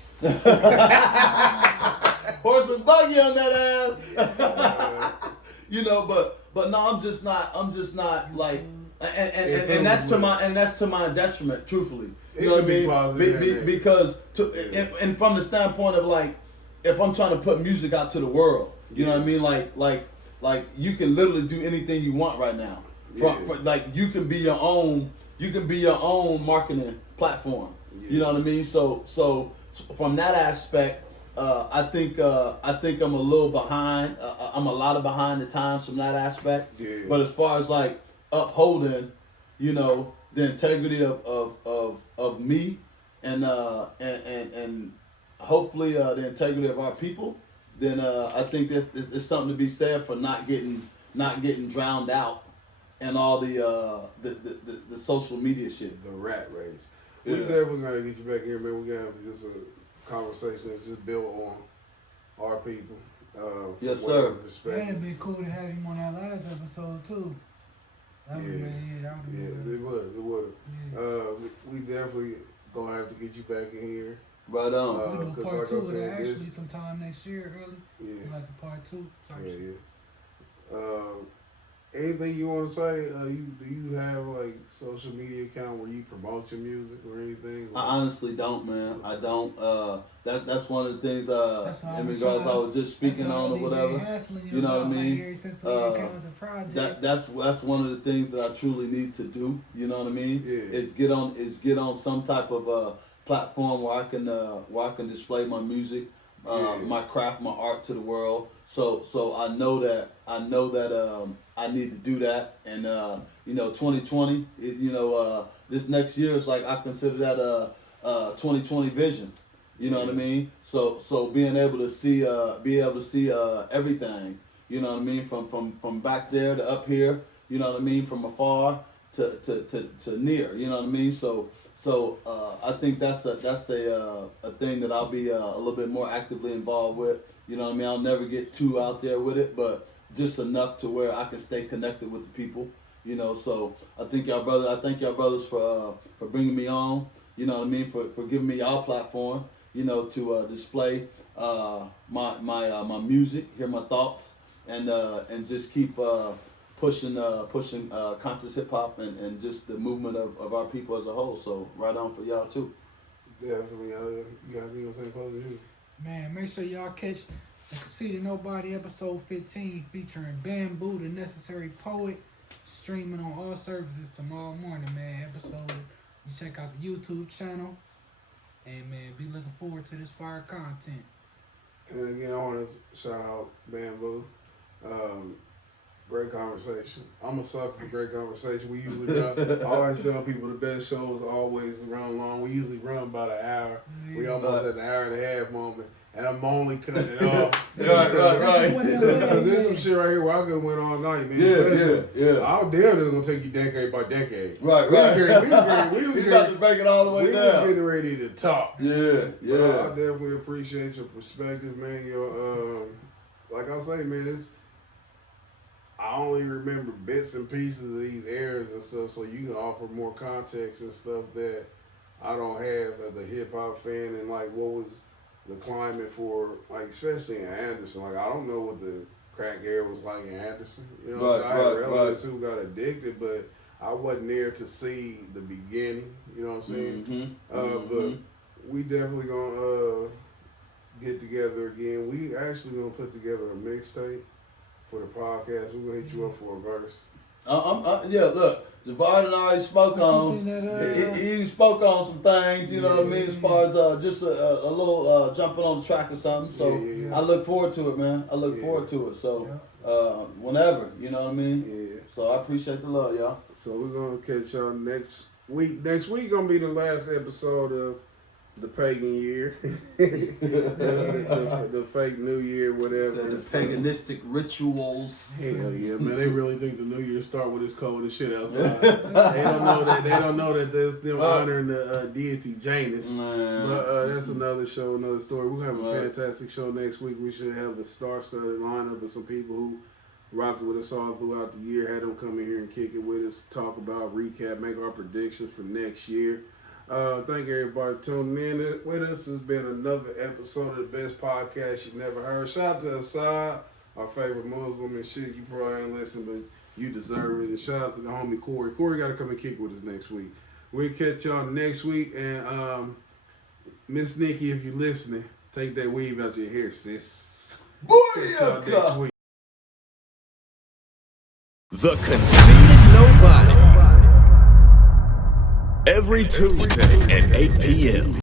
Horse and buggy on that ass. You know, but no, I'm just not like, and that's to my detriment, truthfully. You know what I mean? Because and from the standpoint of like, if I'm trying to put music out to the world, you know what I mean? Like you can literally do anything you want right now. Like you can be your own marketing platform. You know what I mean? So from that aspect, I think I'm a little behind. I'm a lot behind the times from that aspect. Yeah. But as far as like upholding, you know, the integrity of me and hopefully the integrity of our people, then I think there's something to be said for not getting drowned out and all the social media shit. The rat race. Yeah. We definitely gotta get you back here, man. We gotta have just a conversation that's just built on our people. Yes, whatever sir. Man, Respect. it'd be cool to have him on that last episode too. That would have been it. That would Yeah, have been it would. Yeah. We definitely gonna have to get you back in here. Right on. We'll do a 'cause part like I 2 of said, that this- actually sometime next year, early. Yeah. Like a part 2. Type Yeah, shit. yeah. Anything you want to say? Do you have like social media account where you promote your music or anything? I honestly don't, man. I don't. That's one of the things. That's all In we regards, try- I was just speaking that's all on or we been whatever. hassling You know what I about, like, mean? ever since we came with the project. That's one of the things that I truly need to do. You know what I mean? Yeah. Is get on some type of platform where I can display my music, my craft, my art to the world. So I know that I need to do that. And 2020, this next year is like I consider that a 2020 vision. You know what I mean? So being able to see everything. You know what I mean? From back there to up here. You know what I mean? From afar to near. You know what I mean? So I think that's a thing that I'll be a little bit more actively involved with. You know what I mean? I'll never get too out there with it, but just enough to where I can stay connected with the people. You know, so I thank y'all brothers for bringing me on. You know what I mean? For giving me y'all platform. You know, to display my music, hear my thoughts, and just keep pushing conscious hip hop and just the movement of our people as a whole. So right on for y'all too. Definitely. You got anything to say closing? Man, make sure y'all catch The Conceited Knowbody episode 15 featuring BAMBU, the Necessary Poet, streaming on all services tomorrow morning, man. Episode, you check out the YouTube channel, and man, be looking forward to this fire content. And again, I want to shout out BAMBU. Great conversation. I'm a sucker for great conversation. We usually I always tell people the best shows always run long. We usually run about an hour. We almost at the hour and a half moment. And I'm only cutting it off. right. There's some shit right here where I could went all night, man. Yeah. I'm damn near gonna take you decade by decade. Right. We got to break it all the way we down. was getting ready to talk. Yeah. I definitely appreciate your perspective, man. Your like I say, man, I only remember bits and pieces of these eras and stuff, so you can offer more context and stuff that I don't have as a hip hop fan, and like what was the climate for, like, especially in Anderson. Like, I don't know what the crack era was like in Anderson. You know, I had relatives who got addicted, but I wasn't there to see the beginning. You know what I'm saying? But we definitely gonna get together again. We actually gonna put together a mixtape for the podcast. We're gonna hit you up for a verse. Look, Javard already spoke on. He spoke on some things, you know what I mean, as far as just a little jumping on the track or something. So I look forward to it, man. I look forward to it. So whenever, you know what I mean. Yeah. So I appreciate the love, y'all. So we're gonna catch y'all next week. Next week gonna be the last episode of the pagan year, the fake New Year, whatever. The paganistic rituals. Hell yeah, man! They really think the New Year start when it's cold as shit outside. They don't know that. They don't know that there's them honoring the deity Janus. But that's another show, another story. We're gonna have a fantastic show next week. We should have the star-studded lineup of some people who rocked with us all throughout the year. Had them come in here and kick it with us, talk about, recap, make our predictions for next year. Thank everybody tuning in with us. It's been another episode of the best podcast you never heard. Shout out to Assad, our favorite Muslim and shit. You probably ain't listened, but you deserve it. And shout out to the homie Corey. Corey got to come and kick with us next week. We'll catch y'all next week. And Miss Nikki, if you're listening, take that weave out your hair, sis. Catch y'all next week. The Conceited Knowbody. Every Tuesday at 8 p.m.